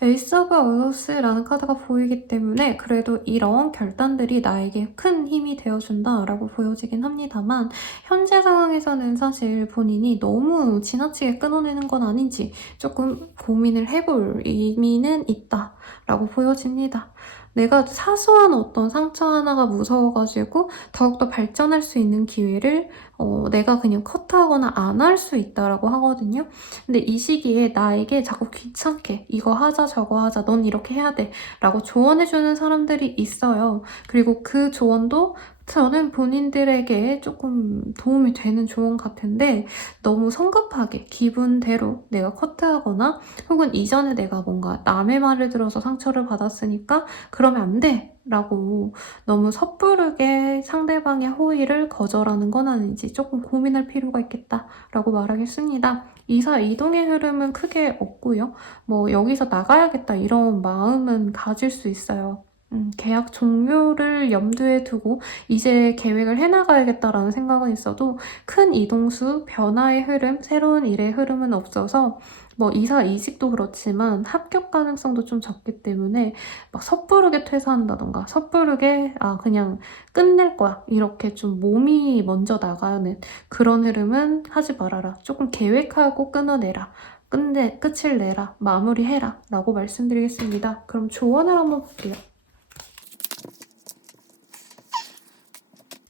에이스 오브 어로스라는 카드가 보이기 때문에 그래도 이런 결단들이 나에게 큰 힘이 되어준다라고 보여지긴 합니다만 현재 상황에서는 사실 본인이 너무 지나치게 끊어내는 건 아닌지 조금 고민을 해볼 의미는 있다라고 보여집니다. 내가 사소한 어떤 상처 하나가 무서워가지고 더욱더 발전할 수 있는 기회를 내가 그냥 컷하거나 안 할 수 있다라고 하거든요. 근데 이 시기에 나에게 자꾸 귀찮게 이거 하자 저거 하자 넌 이렇게 해야 돼 라고 조언해주는 사람들이 있어요. 그리고 그 조언도 저는 본인들에게 조금 도움이 되는 조언 같은데 너무 성급하게 기분대로 내가 커트하거나 혹은 이전에 내가 뭔가 남의 말을 들어서 상처를 받았으니까 그러면 안 돼! 라고 너무 섣부르게 상대방의 호의를 거절하는 건 아닌지 조금 고민할 필요가 있겠다라고 말하겠습니다. 이사 이동의 흐름은 크게 없고요. 뭐 여기서 나가야겠다 이런 마음은 가질 수 있어요. 계약 종료를 염두에 두고 이제 계획을 해나가야겠다라는 생각은 있어도 큰 이동수, 변화의 흐름, 새로운 일의 흐름은 없어서 뭐 이사 이직도 그렇지만 합격 가능성도 좀 적기 때문에 막 섣부르게 퇴사한다던가 섣부르게 그냥 끝낼 거야 이렇게 좀 몸이 먼저 나가는 그런 흐름은 하지 말아라. 조금 계획하고 끊어내라. 끝을 내라. 마무리해라. 라고 말씀드리겠습니다. 그럼 조언을 한번 볼게요.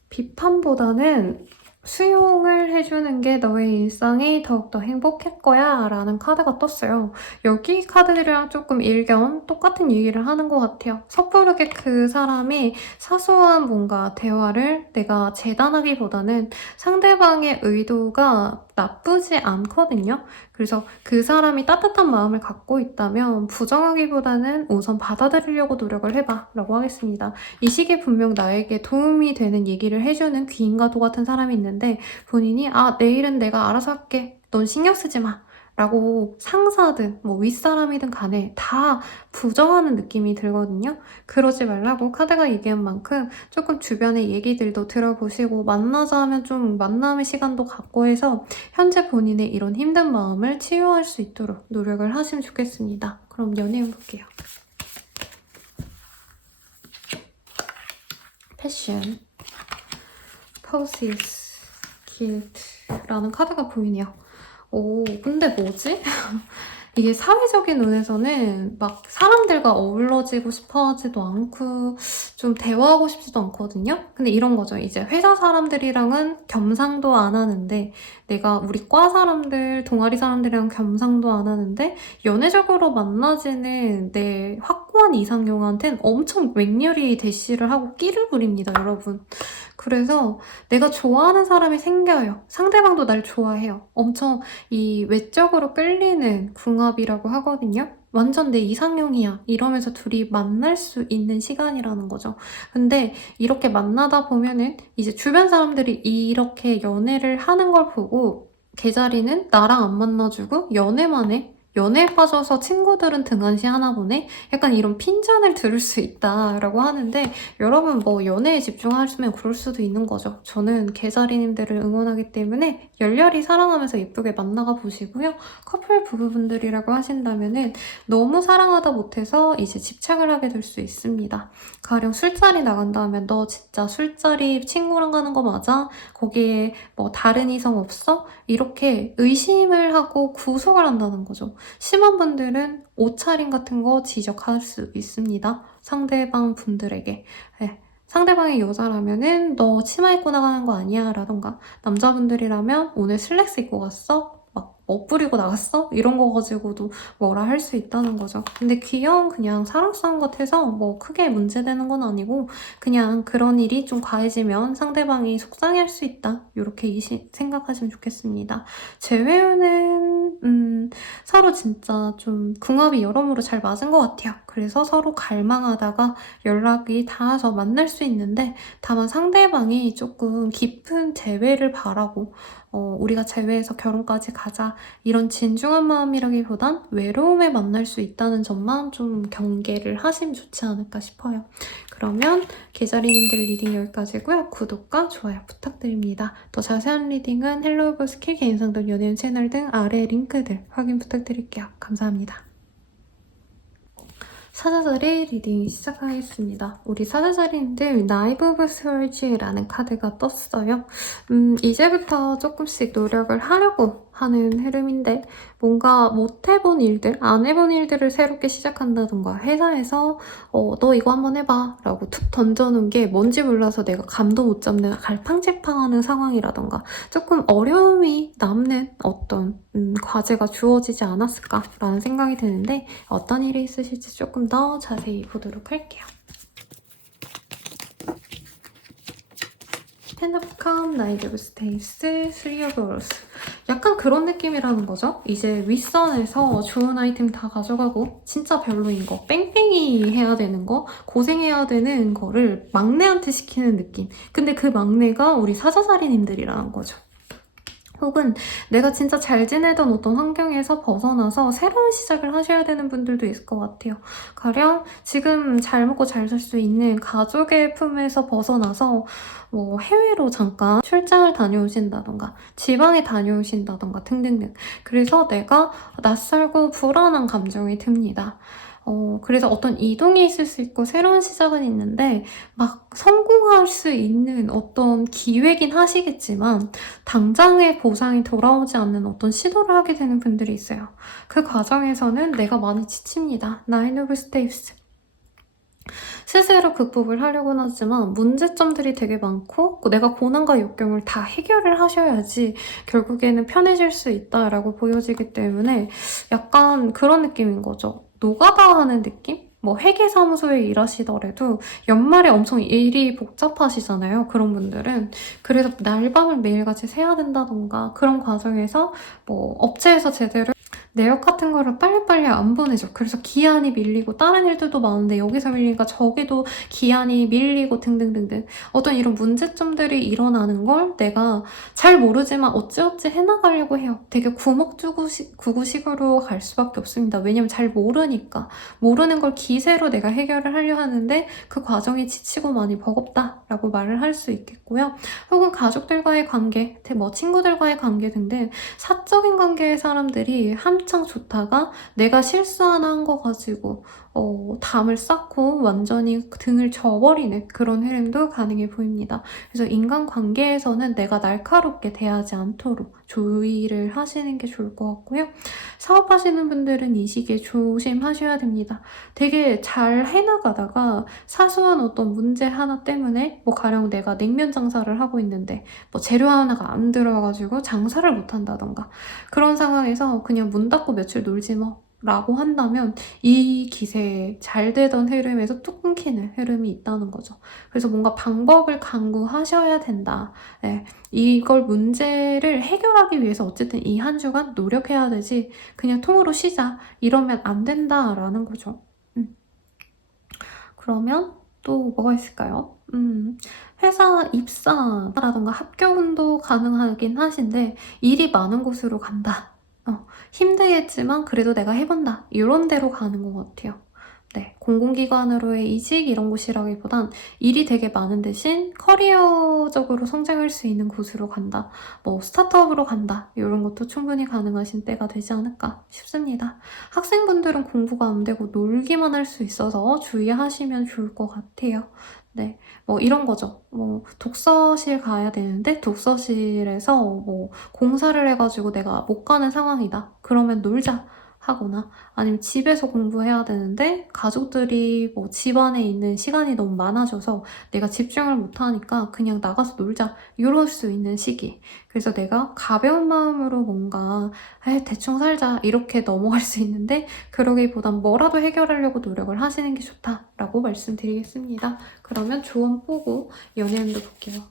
비판보다는 수용을 해주는 게 너의 일상이 더욱더 행복할 거야 라는 카드가 떴어요. 여기 카드들이랑 조금 일견 똑같은 얘기를 하는 것 같아요. 섣부르게 그 사람이 사소한 뭔가 대화를 내가 재단하기보다는 상대방의 의도가 나쁘지 않거든요. 그래서 그 사람이 따뜻한 마음을 갖고 있다면 부정하기보다는 우선 받아들이려고 노력을 해봐 라고 하겠습니다. 이 시기에 분명 나에게 도움이 되는 얘기를 해주는 귀인과도 같은 사람이 있는데 본인이 내일은 내가 알아서 할게. 넌 신경 쓰지 마. 라고 상사든 뭐 윗사람이든 간에 다 부정하는 느낌이 들거든요. 그러지 말라고 카드가 얘기한 만큼 조금 주변의 얘기들도 들어보시고 만나자 하면 좀 만남의 시간도 갖고 해서 현재 본인의 이런 힘든 마음을 치유할 수 있도록 노력을 하시면 좋겠습니다. 그럼 연애운 볼게요. 패션, poses, guilt라는 카드가 보이네요. 근데 뭐지? 이게 사회적인 눈에서는 막 사람들과 어우러지고 싶어 하지도 않고 좀 대화하고 싶지도 않거든요? 근데 이런 거죠. 이제 회사 사람들이랑은 겸상도 안 하는데 내가 우리 과 사람들, 동아리 사람들이랑 겸상도 안 하는데 연애적으로 만나지는 내 확고한 이상형한테는 엄청 맹렬히 대시를 하고 끼를 부립니다, 여러분. 그래서 내가 좋아하는 사람이 생겨요. 상대방도 날 좋아해요. 엄청 이 외적으로 끌리는 궁합이라고 하거든요. 완전 내 이상형이야. 이러면서 둘이 만날 수 있는 시간이라는 거죠. 근데 이렇게 만나다 보면은 이제 주변 사람들이 이렇게 연애를 하는 걸 보고 걔자리는 나랑 안 만나주고 연애만 해. 연애에 빠져서 친구들은 등한시 하나 보네? 약간 이런 핀잔을 들을 수 있다라고 하는데 여러분 뭐 연애에 집중하시면 그럴 수도 있는 거죠. 저는 개자리님들을 응원하기 때문에 열렬히 사랑하면서 예쁘게 만나가 보시고요. 커플 부부분들이라고 하신다면은 너무 사랑하다 못해서 이제 집착을 하게 될 수 있습니다. 가령 술자리 나간다 하면 너 진짜 술자리 친구랑 가는 거 맞아? 거기에 뭐 다른 이성 없어? 이렇게 의심을 하고 구속을 한다는 거죠. 심한 분들은 옷차림 같은 거 지적할 수 있습니다. 상대방 분들에게. 네. 상대방이 여자라면은 너 치마 입고 나가는 거 아니야? 라던가 남자분들이라면 오늘 슬랙스 입고 갔어? 막 뭐 뿌리고 나갔어? 이런 거 가지고도 뭐라 할 수 있다는 거죠. 근데 귀여운 그냥 사랑스러운 것 같아서 뭐 크게 문제되는 건 아니고 그냥 그런 일이 좀 과해지면 상대방이 속상해할 수 있다. 이렇게 생각하시면 좋겠습니다. 제외는 서로 진짜 좀 궁합이 여러모로 잘 맞은 것 같아요. 그래서 서로 갈망하다가 연락이 닿아서 만날 수 있는데 다만 상대방이 조금 깊은 재회를 바라고 우리가 재회해서 결혼까지 가자 이런 진중한 마음이라기보단 외로움에 만날 수 있다는 점만 좀 경계를 하시면 좋지 않을까 싶어요. 그러면 계자리님들 리딩 여기까지고요. 구독과 좋아요 부탁드립니다. 더 자세한 리딩은 헬로우 스킬 개인상담 연예인 채널 등 아래 링크들 확인 부탁드릴게요. 감사합니다. 사자자리 리딩 시작하겠습니다. 우리 사자자리님들 나이브 오브 스월즈라는 카드가 떴어요. 이제부터 조금씩 노력을 하려고 하는 흐름인데 뭔가 못 해본 일들, 안 해본 일들을 새롭게 시작한다던가 회사에서 너 이거 한번 해봐 라고 툭 던져놓은 게 뭔지 몰라서 내가 감도 못 잡는 갈팡질팡하는 상황이라던가 조금 어려움이 남는 어떤 과제가 주어지지 않았을까라는 생각이 드는데 어떤 일이 있으실지 조금 더 자세히 보도록 할게요. 텐 오브 컵, 나이트 오브 스페이스, 쓰리 오브 워스. 약간 그런 느낌이라는 거죠. 이제 윗선에서 좋은 아이템 다 가져가고 진짜 별로인 거, 뺑뺑이 해야 되는 거, 고생해야 되는 거를 막내한테 시키는 느낌. 근데 그 막내가 우리 사자자리님들이라는 거죠. 혹은 내가 진짜 잘 지내던 어떤 환경에서 벗어나서 새로운 시작을 하셔야 되는 분들도 있을 것 같아요. 가령 지금 잘 먹고 잘 살 수 있는 가족의 품에서 벗어나서 뭐 해외로 잠깐 출장을 다녀오신다던가 지방에 다녀오신다던가 등등등. 그래서 내가 낯설고 불안한 감정이 듭니다. 그래서 어떤 이동이 있을 수 있고 새로운 시작은 있는데 막 성공할 수 있는 어떤 기회긴 하시겠지만 당장의 보상이 돌아오지 않는 어떤 시도를 하게 되는 분들이 있어요. 그 과정에서는 내가 많이 지칩니다. Nine of Staves. 스스로 극복을 하려고는 하지만 문제점들이 되게 많고 내가 고난과 역경을 다 해결을 하셔야지 결국에는 편해질 수 있다라고 보여지기 때문에 약간 그런 느낌인 거죠. 노가다 하는 느낌? 뭐 회계사무소에 일하시더라도 연말에 엄청 일이 복잡하시잖아요. 그런 분들은. 그래서 날밤을 매일같이 새야 된다던가 그런 과정에서 뭐 업체에서 제대로 내역 같은 거를 빨리빨리 안 보내죠. 그래서 기한이 밀리고 다른 일들도 많은데 여기서 밀리니까 저기도 기한이 밀리고 등등등등 어떤 이런 문제점들이 일어나는 걸 내가 잘 모르지만 어찌어찌 해나가려고 해요. 되게 구구식으로 갈 수밖에 없습니다. 왜냐면 잘 모르니까. 모르는 걸 기세로 내가 해결을 하려 하는데 그 과정이 지치고 많이 버겁다라고 말을 할 수 있겠고요. 혹은 가족들과의 관계, 뭐 친구들과의 관계 등등 사적인 관계의 사람들이 한창 좋다가 내가 실수 하나 한 거 가지고 담을 쌓고 완전히 등을 져버리는 그런 흐름도 가능해 보입니다. 그래서 인간관계에서는 내가 날카롭게 대하지 않도록 조의를 하시는 게 좋을 것 같고요. 사업하시는 분들은 이 시기에 조심하셔야 됩니다. 되게 잘 해나가다가 사소한 어떤 문제 하나 때문에 뭐 가령 내가 냉면 장사를 하고 있는데 뭐 재료 하나가 안 들어가지고 장사를 못 한다던가 그런 상황에서 그냥 문 닫고 며칠 놀지 뭐 라고 한다면 이 기세에 잘 되던 흐름에서 뚝 끊기는 흐름이 있다는 거죠. 그래서 뭔가 방법을 강구하셔야 된다. 네, 이걸 문제를 해결하기 위해서 어쨌든 이 한 주간 노력해야 되지 그냥 통으로 쉬자 이러면 안 된다라는 거죠. 그러면 또 뭐가 있을까요? 회사 입사라던가 합격운도 가능하긴 하신데 일이 많은 곳으로 간다. 힘들겠지만 그래도 내가 해본다. 이런 데로 가는 것 같아요. 네, 공공기관으로의 이직 이런 곳이라기보단 일이 되게 많은 대신 커리어적으로 성장할 수 있는 곳으로 간다. 뭐 스타트업으로 간다. 이런 것도 충분히 가능하신 때가 되지 않을까 싶습니다. 학생분들은 공부가 안 되고 놀기만 할 수 있어서 주의하시면 좋을 것 같아요. 네, 뭐 이런 거죠. 뭐 독서실 가야 되는데 독서실에서 뭐 공사를 해가지고 내가 못 가는 상황이다. 그러면 놀자. 하거나 아니면 집에서 공부해야 되는데 가족들이 뭐 집안에 있는 시간이 너무 많아져서 내가 집중을 못하니까 그냥 나가서 놀자 이럴 수 있는 시기. 그래서 내가 가벼운 마음으로 뭔가 대충 살자 이렇게 넘어갈 수 있는데 그러기보단 뭐라도 해결하려고 노력을 하시는 게 좋다라고 말씀드리겠습니다. 그러면 조언 보고 연애운도 볼게요.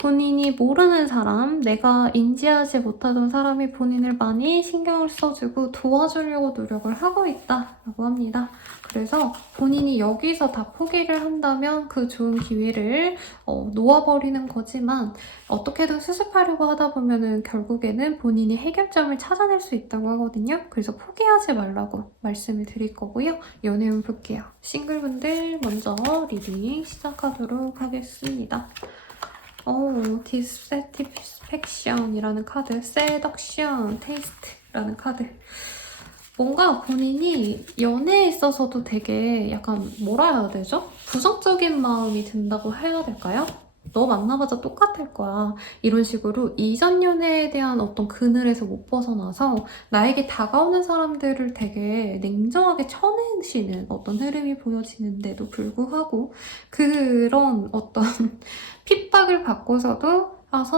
본인이 모르는 사람, 내가 인지하지 못하던 사람이 본인을 많이 신경을 써주고 도와주려고 노력을 하고 있다라고 합니다. 그래서 본인이 여기서 다 포기를 한다면 그 좋은 기회를 놓아버리는 거지만 어떻게든 수습하려고 하다 보면은 결국에는 본인이 해결점을 찾아낼 수 있다고 하거든요. 그래서 포기하지 말라고 말씀을 드릴 거고요. 연애운 볼게요. 싱글분들 먼저 리딩 시작하도록 하겠습니다. 디스세티스팩션이라는 카드, 세덕션, 테이스트라는 카드. 뭔가 본인이 연애에 있어서도 되게 약간 뭐라 해야 되죠? 부정적인 마음이 든다고 해야 될까요? 너 만나봐자 똑같을 거야. 이런 식으로 이전 연애에 대한 어떤 그늘에서 못 벗어나서 나에게 다가오는 사람들을 되게 냉정하게 쳐내시는 어떤 흐름이 보여지는데도 불구하고 그런 어떤 핍박을 받고서도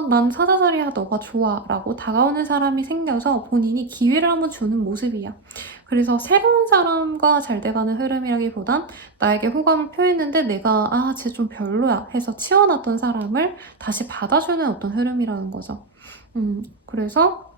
난 사자자리야 너가 좋아 라고 다가오는 사람이 생겨서 본인이 기회를 한번 주는 모습이야. 그래서 새로운 사람과 잘 돼가는 흐름이라기보단 나에게 호감을 표했는데 내가 쟤 좀 별로야 해서 치워놨던 사람을 다시 받아주는 어떤 흐름이라는 거죠. 그래서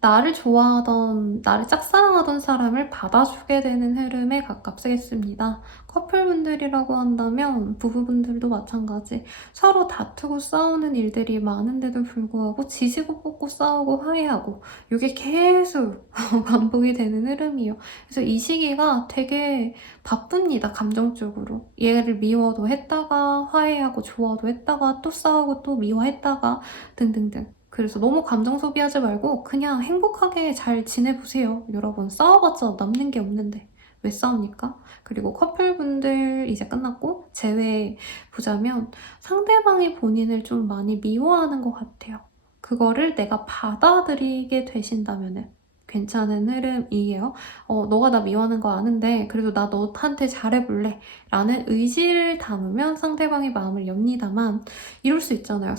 나를 좋아하던, 나를 짝사랑하던 사람을 받아주게 되는 흐름에 가깝겠습니다. 커플분들이라고 한다면 부부분들도 마찬가지. 서로 다투고 싸우는 일들이 많은데도 불구하고 지지고 볶고 싸우고 화해하고 이게 계속 반복이 되는 흐름이에요. 그래서 이 시기가 되게 바쁩니다. 감정적으로. 얘를 미워도 했다가 화해하고 좋아도 했다가 또 싸우고 또 미워했다가 등등등. 그래서 너무 감정 소비하지 말고 그냥 행복하게 잘 지내보세요. 여러분 싸워봤자 남는 게 없는데 왜 싸웁니까? 그리고 커플분들 이제 끝났고 제외 보자면 상대방이 본인을 좀 많이 미워하는 것 같아요. 그거를 내가 받아들이게 되신다면은 괜찮은 흐름이에요. 너가 나 미워하는 거 아는데 그래도 나 너한테 잘해볼래 라는 의지를 담으면 상대방의 마음을 엽니다만 이럴 수 있잖아요.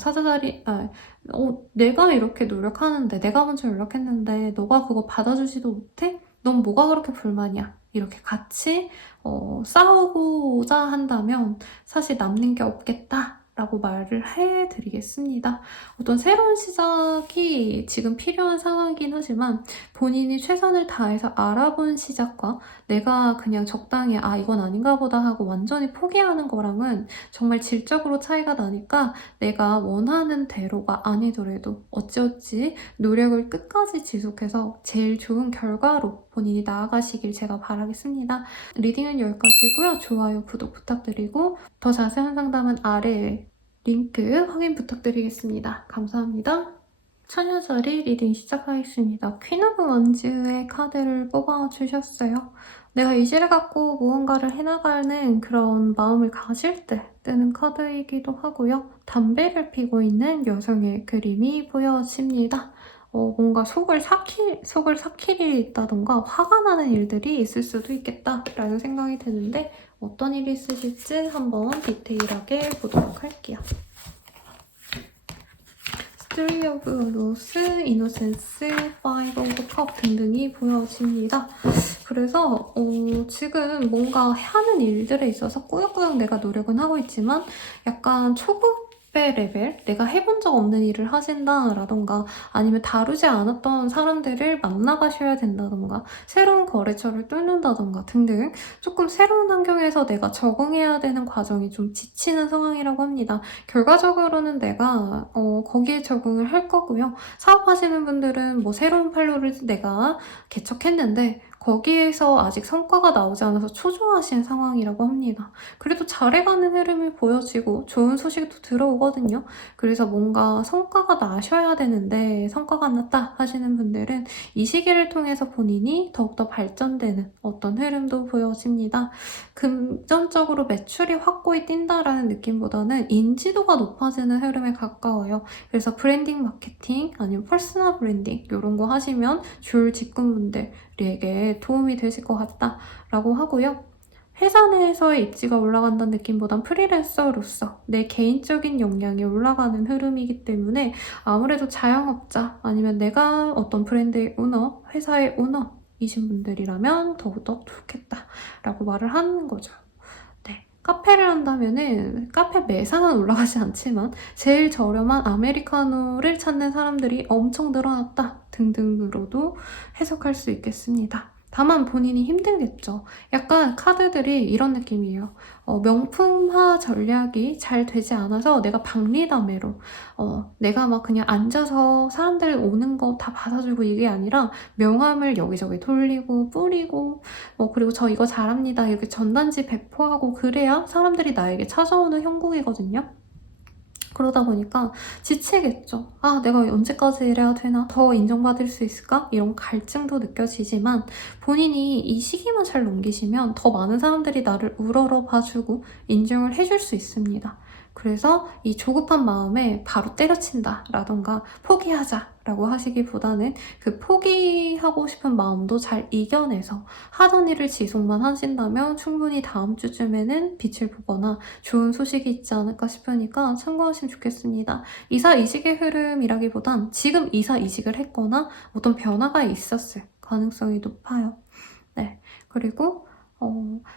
내가 이렇게 노력하는데, 내가 먼저 연락했는데, 너가 그거 받아주지도 못해? 넌 뭐가 그렇게 불만이야? 이렇게 같이 싸우고자 한다면 사실 남는 게 없겠다. 라고 말을 해드리겠습니다. 어떤 새로운 시작이 지금 필요한 상황이긴 하지만 본인이 최선을 다해서 알아본 시작과 내가 그냥 적당히 이건 아닌가 보다 하고 완전히 포기하는 거랑은 정말 질적으로 차이가 나니까 내가 원하는 대로가 아니더라도 어찌어찌 노력을 끝까지 지속해서 제일 좋은 결과로 본인이 나아가시길 제가 바라겠습니다. 리딩은 여기까지고요. 좋아요, 구독 부탁드리고 더 자세한 상담은 아래에 링크 확인 부탁드리겠습니다. 감사합니다. 처녀자리 리딩 시작하겠습니다. 퀸 오브 원즈의 카드를 뽑아주셨어요. 내가 의지를 갖고 무언가를 해나가는 그런 마음을 가질 때 뜨는 카드이기도 하고요. 담배를 피고 있는 여성의 그림이 보여집니다. 뭔가 속을 삭힐 일이 있다던가 화가 나는 일들이 있을 수도 있겠다라는 생각이 드는데 어떤 일이 있으실지 한번 디테일하게 보도록 할게요. 스토리 오브 로스, 이노센스, 파이브 오브 컵 등등이 보여집니다. 그래서 지금 뭔가 하는 일들에 있어서 꾸역꾸역 내가 노력은 하고 있지만 약간 초급의 레벨? 내가 해본 적 없는 일을 하신다라던가 아니면 다루지 않았던 사람들을 만나가셔야 된다던가 새로운 거래처를 뚫는다던가 등등 조금 새로운 환경에서 내가 적응해야 되는 과정이 좀 지치는 상황이라고 합니다. 결과적으로는 내가 거기에 적응을 할 거고요. 사업하시는 분들은 뭐 새로운 판로를 내가 개척했는데 거기에서 아직 성과가 나오지 않아서 초조하신 상황이라고 합니다. 그래도 잘해가는 흐름이 보여지고 좋은 소식도 들어오거든요. 그래서 뭔가 성과가 나셔야 되는데 성과가 안 났다 하시는 분들은 이 시기를 통해서 본인이 더욱더 발전되는 어떤 흐름도 보여집니다. 금전적으로 매출이 확고히 뛴다라는 느낌보다는 인지도가 높아지는 흐름에 가까워요. 그래서 브랜딩 마케팅 아니면 퍼스널 브랜딩 이런 거 하시면 줄 직군분들에게 도움이 되실 것 같다라고 하고요. 회사 내에서의 입지가 올라간다는 느낌보단 프리랜서로서 내 개인적인 역량이 올라가는 흐름이기 때문에 아무래도 자영업자 아니면 내가 어떤 브랜드의 오너, 회사의 오너이신 분들이라면 더욱더 좋겠다라고 말을 하는 거죠. 네, 카페를 한다면은 카페 매상은 올라가지 않지만 제일 저렴한 아메리카노를 찾는 사람들이 엄청 늘어났다 등등으로도 해석할 수 있겠습니다. 다만 본인이 힘들겠죠. 약간 카드들이 이런 느낌이에요. 명품화 전략이 잘 되지 않아서 내가 박리담회로 내가 막 그냥 앉아서 사람들 오는 거 다 받아주고 이게 아니라 명함을 여기저기 돌리고 뿌리고 그리고 저 이거 잘합니다 이렇게 전단지 배포하고 그래야 사람들이 나에게 찾아오는 형국이거든요. 그러다 보니까 지치겠죠. 내가 언제까지 이래야 되나? 더 인정받을 수 있을까? 이런 갈증도 느껴지지만 본인이 이 시기만 잘 넘기시면 더 많은 사람들이 나를 우러러 봐주고 인정을 해줄 수 있습니다. 그래서 이 조급한 마음에 바로 때려친다 라던가 포기하자 라고 하시기보다는 그 포기하고 싶은 마음도 잘 이겨내서 하던 일을 지속만 하신다면 충분히 다음 주쯤에는 빛을 보거나 좋은 소식이 있지 않을까 싶으니까 참고하시면 좋겠습니다. 이사이직의 흐름이라기보단 지금 이사이직을 했거나 어떤 변화가 있었을 가능성이 높아요. 네, 그리고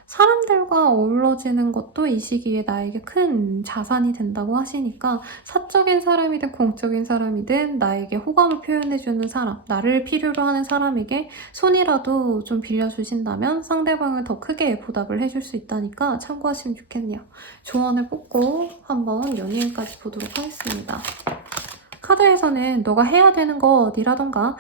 사람들과 어우러지는 것도 이 시기에 나에게 큰 자산이 된다고 하시니까 사적인 사람이든 공적인 사람이든 나에게 호감을 표현해주는 사람, 나를 필요로 하는 사람에게 손이라도 좀 빌려주신다면 상대방을 더 크게 보답을 해줄 수 있다니까 참고하시면 좋겠네요. 조언을 뽑고 한번 연예인까지 보도록 하겠습니다. 카드에서는 너가 해야 되는 것이라던가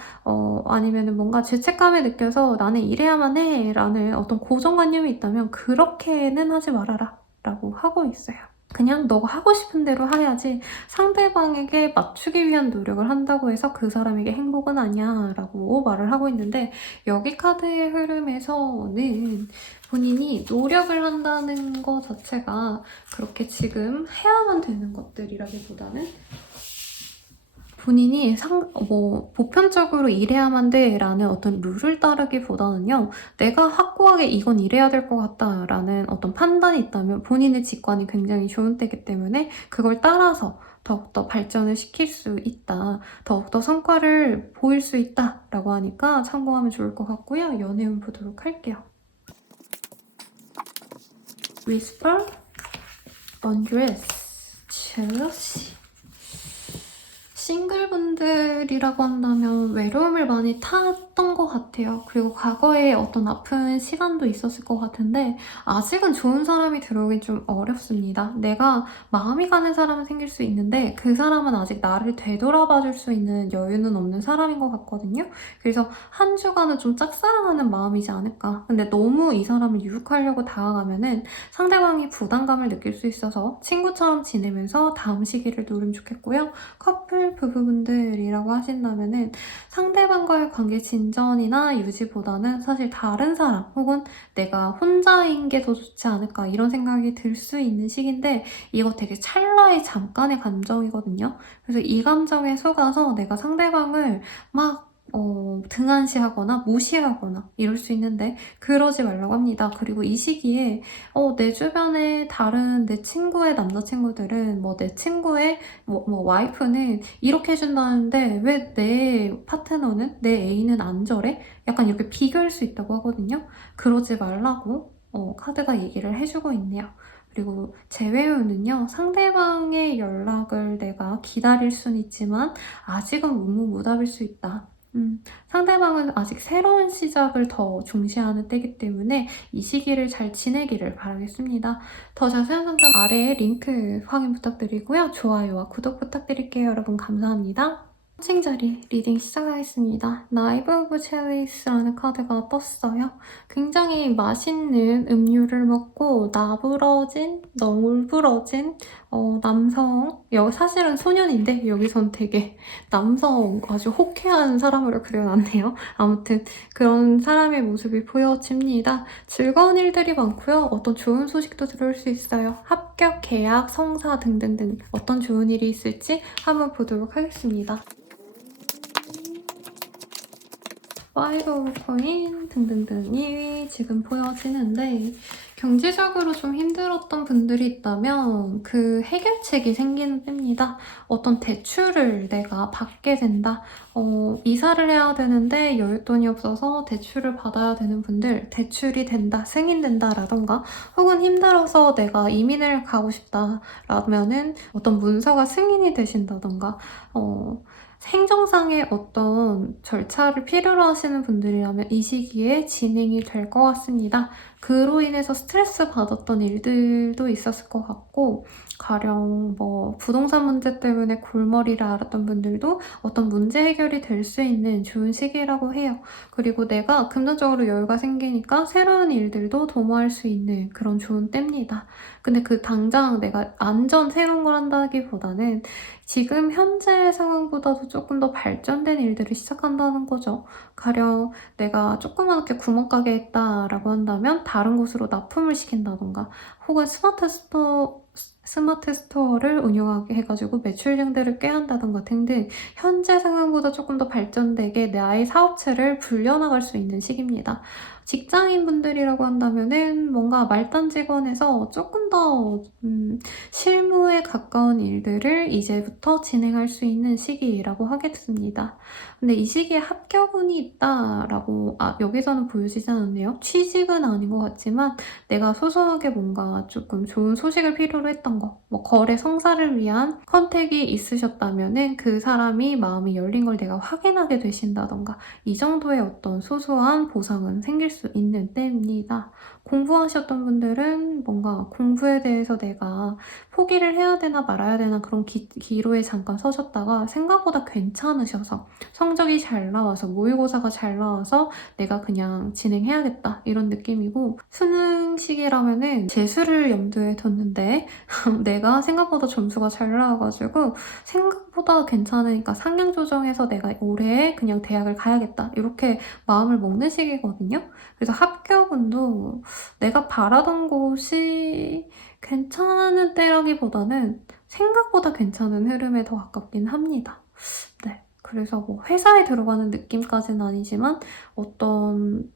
아니면 뭔가 죄책감을 느껴서 나는 이래야만 해 라는 어떤 고정관념이 있다면 그렇게는 하지 말아라 라고 하고 있어요. 그냥 너가 하고 싶은 대로 해야지 상대방에게 맞추기 위한 노력을 한다고 해서 그 사람에게 행복은 아니야 라고 말을 하고 있는데 여기 카드의 흐름에서는 본인이 노력을 한다는 것 자체가 그렇게 지금 해야만 되는 것들이라기보다는 본인이 보편적으로 이래야만 돼 라는 어떤 룰을 따르기보다는요, 내가 확고하게 이건 이래야 될 것 같다 라는 어떤 판단이 있다면 본인의 직관이 굉장히 좋은 때이기 때문에 그걸 따라서 더욱더 발전을 시킬 수 있다, 더욱더 성과를 보일 수 있다 라고 하니까 참고하면 좋을 것 같고요. 연애운 보도록 할게요. Whisper, Undress, Jealousy. 싱글분들이라고 한다면 외로움을 많이 탔던 것 같아요. 그리고 과거에 어떤 아픈 시간도 있었을 것 같은데 아직은 좋은 사람이 들어오긴 좀 어렵습니다. 내가 마음이 가는 사람은 생길 수 있는데 그 사람은 아직 나를 되돌아봐줄 수 있는 여유는 없는 사람인 것 같거든요. 그래서 한 주간은 좀 짝사랑하는 마음이지 않을까. 근데 너무 이 사람을 유혹하려고 다가가면은 상대방이 부담감을 느낄 수 있어서 친구처럼 지내면서 다음 시기를 노리면 좋겠고요. 커플 부부분들이라고 하신다면은 상대방과의 관계 진전이나 유지보다는 사실 다른 사람 혹은 내가 혼자인 게 더 좋지 않을까 이런 생각이 들 수 있는 시기인데 이거 되게 찰나의 잠깐의 감정이거든요. 그래서 이 감정에 속아서 내가 상대방을 막 등한시하거나 무시하거나 이럴 수 있는데 그러지 말라고 합니다. 그리고 이 시기에 내 주변에 다른 내 친구의 남자친구들은 내 친구의 와이프는 이렇게 해준다는데 왜 내 파트너는 내 애인은 안 저래? 약간 이렇게 비교할 수 있다고 하거든요. 그러지 말라고 카드가 얘기를 해주고 있네요. 그리고 재회운은요, 상대방의 연락을 내가 기다릴 순 있지만 아직은 묵묵무답일 수 있다. 상대방은 아직 새로운 시작을 더 중시하는 때이기 때문에 이 시기를 잘 지내기를 바라겠습니다. 더 자세한 상담 아래에 링크 확인 부탁드리고요. 좋아요와 구독 부탁드릴게요. 여러분 감사합니다. 코칭 자리 리딩 시작하겠습니다. 나이브 오브 첼리스라는 카드가 떴어요. 굉장히 맛있는 음료를 먹고 나부러진, 널브러진 남성, 사실은 소년인데 여기선 되게 남성 아주 호쾌한 사람으로 그려놨네요. 아무튼 그런 사람의 모습이 보여집니다. 즐거운 일들이 많고요. 어떤 좋은 소식도 들어올 수 있어요. 합격, 계약, 성사 등등등 어떤 좋은 일이 있을지 한번 보도록 하겠습니다. 파이브 오브 코인 등등등이 지금 보여지는데 경제적으로 좀 힘들었던 분들이 있다면 그 해결책이 생기는 때입니다. 어떤 대출을 내가 받게 된다. 이사를 해야 되는데 여윳돈이 없어서 대출을 받아야 되는 분들 대출이 된다, 승인된다 라던가 혹은 힘들어서 내가 이민을 가고 싶다 라면은 어떤 문서가 승인이 되신다던가 행정상의 어떤 절차를 필요로 하시는 분들이라면 이 시기에 진행이 될 것 같습니다. 그로 인해서 스트레스 받았던 일들도 있었을 것 같고 가령 부동산 문제 때문에 골머리를 앓았던 분들도 어떤 문제 해결이 될 수 있는 좋은 시기라고 해요. 그리고 내가 금전적으로 여유가 생기니까 새로운 일들도 도모할 수 있는 그런 좋은 때입니다. 근데 당장 내가 새로운 걸 한다기보다는 지금 현재 상황보다도 조금 더 발전된 일들을 시작한다는 거죠. 가령 내가 조그맣게 구멍가게 했다라고 한다면 다른 곳으로 납품을 시킨다던가 혹은 스마트 스토어 스마트 스토어를 운영하게 해가지고 매출 증대를 꾀한다던가 등등 현재 상황보다 조금 더 발전되게 나의 사업체를 불려나갈 수 있는 시기입니다. 직장인분들이라고 한다면은 뭔가 말단 직원에서 조금 더 실무에 가까운 일들을 이제부터 진행할 수 있는 시기라고 하겠습니다. 근데 이 시기에 합격운이 있다라고 여기서는 보여지지 않았네요. 취직은 아닌 것 같지만 내가 소소하게 뭔가 조금 좋은 소식을 필요로 했던 거, 뭐 거래 성사를 위한 컨택이 있으셨다면은 그 사람이 마음이 열린 걸 내가 확인하게 되신다던가 이 정도의 어떤 소소한 보상은 생길 수 있는 때입니다. 공부하셨던 분들은 뭔가 공부에 대해서 내가 포기를 해야 되나 말아야 되나 그런 기로에 잠깐 서셨다가 생각보다 괜찮으셔서 성적이 잘 나와서 모의고사가 잘 나와서 내가 그냥 진행해야겠다 이런 느낌이고 수능 시기라면은 재수를 염두에 뒀는데 내가 생각보다 점수가 잘 나와가지고 생각보다 괜찮으니까 상향 조정해서 내가 올해 그냥 대학을 가야겠다 이렇게 마음을 먹는 시기거든요. 그래서 합격운도 내가 바라던 곳이 괜찮은 때라기보다는 생각보다 괜찮은 흐름에 더 가깝긴 합니다. 네. 그래서 뭐 회사에 들어가는 느낌까지는 아니지만 어떤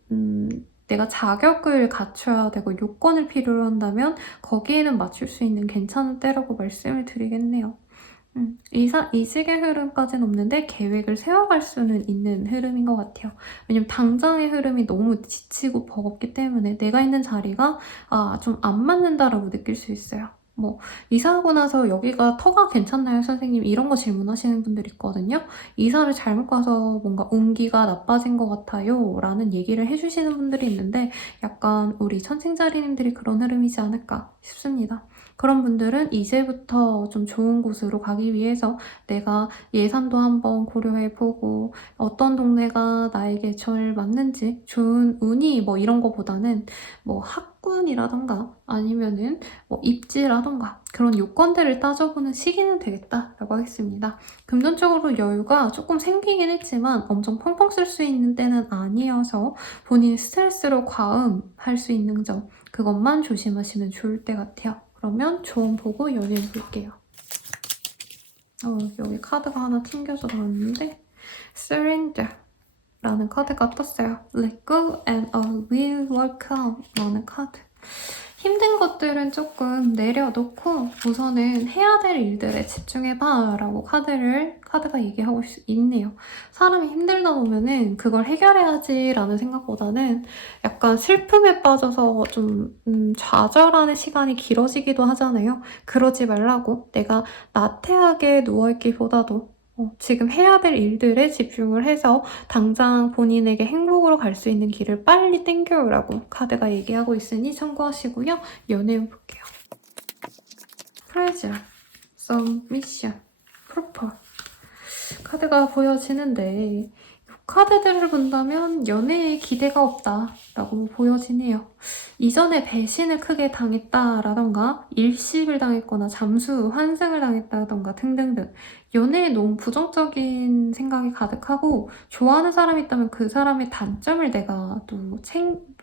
내가 자격을 갖춰야 되고 요건을 필요로 한다면 거기에는 맞출 수 있는 괜찮은 때라고 말씀을 드리겠네요. 이직의 흐름까지는 없는데 계획을 세워갈 수는 있는 흐름인 것 같아요. 왜냐면 당장의 흐름이 너무 지치고 버겁기 때문에 내가 있는 자리가 좀 안 맞는다라고 느낄 수 있어요. 뭐 이사하고 나서 여기가 터가 괜찮나요, 선생님? 이런 거 질문하시는 분들 있거든요. 이사를 잘못 가서 뭔가 운기가 나빠진 것 같아요 라는 얘기를 해주시는 분들이 있는데 약간 우리 천칭자리님들이 그런 흐름이지 않을까 싶습니다. 그런 분들은 이제부터 좀 좋은 곳으로 가기 위해서 내가 예산도 한번 고려해보고 어떤 동네가 나에게 잘 맞는지 좋은 운이 뭐 이런 거보다는 뭐 학군이라던가 아니면은 뭐 입지라던가 그런 요건들을 따져보는 시기는 되겠다라고 하겠습니다. 금전적으로 여유가 조금 생기긴 했지만 엄청 펑펑 쓸 수 있는 때는 아니어서 본인이 스트레스로 과음할 수 있는 점 그것만 조심하시면 좋을 것 같아요. 그러면 조언 보고 연애 볼게요. 여기 카드가 하나 튕겨서 나왔는데 Surrender 라는 카드가 떴어요. Let go and all will work out 라는 카드. 힘든 것들은 조금 내려놓고 우선은 해야 될 일들에 집중해봐 라고 카드가 얘기하고 있네요. 사람이 힘들다 보면은 그걸 해결해야지 라는 생각보다는 약간 슬픔에 빠져서 좀 좌절하는 시간이 길어지기도 하잖아요. 그러지 말라고 내가 나태하게 누워있기보다도 지금 해야 될 일들에 집중을 해서 당장 본인에게 행복으로 갈 수 있는 길을 빨리 땡겨오라고 카드가 얘기하고 있으니 참고하시고요. 연애 볼게요. Pleasure, Submission, Proper 카드가 보여지는데 이 카드들을 본다면 연애에 기대가 없다라고 보여지네요. 이전에 배신을 크게 당했다라던가 일식을 당했거나 잠수 환승을 당했다던가 등등등 연애에 너무 부정적인 생각이 가득하고 좋아하는 사람이 있다면 그 사람의 단점을 내가 또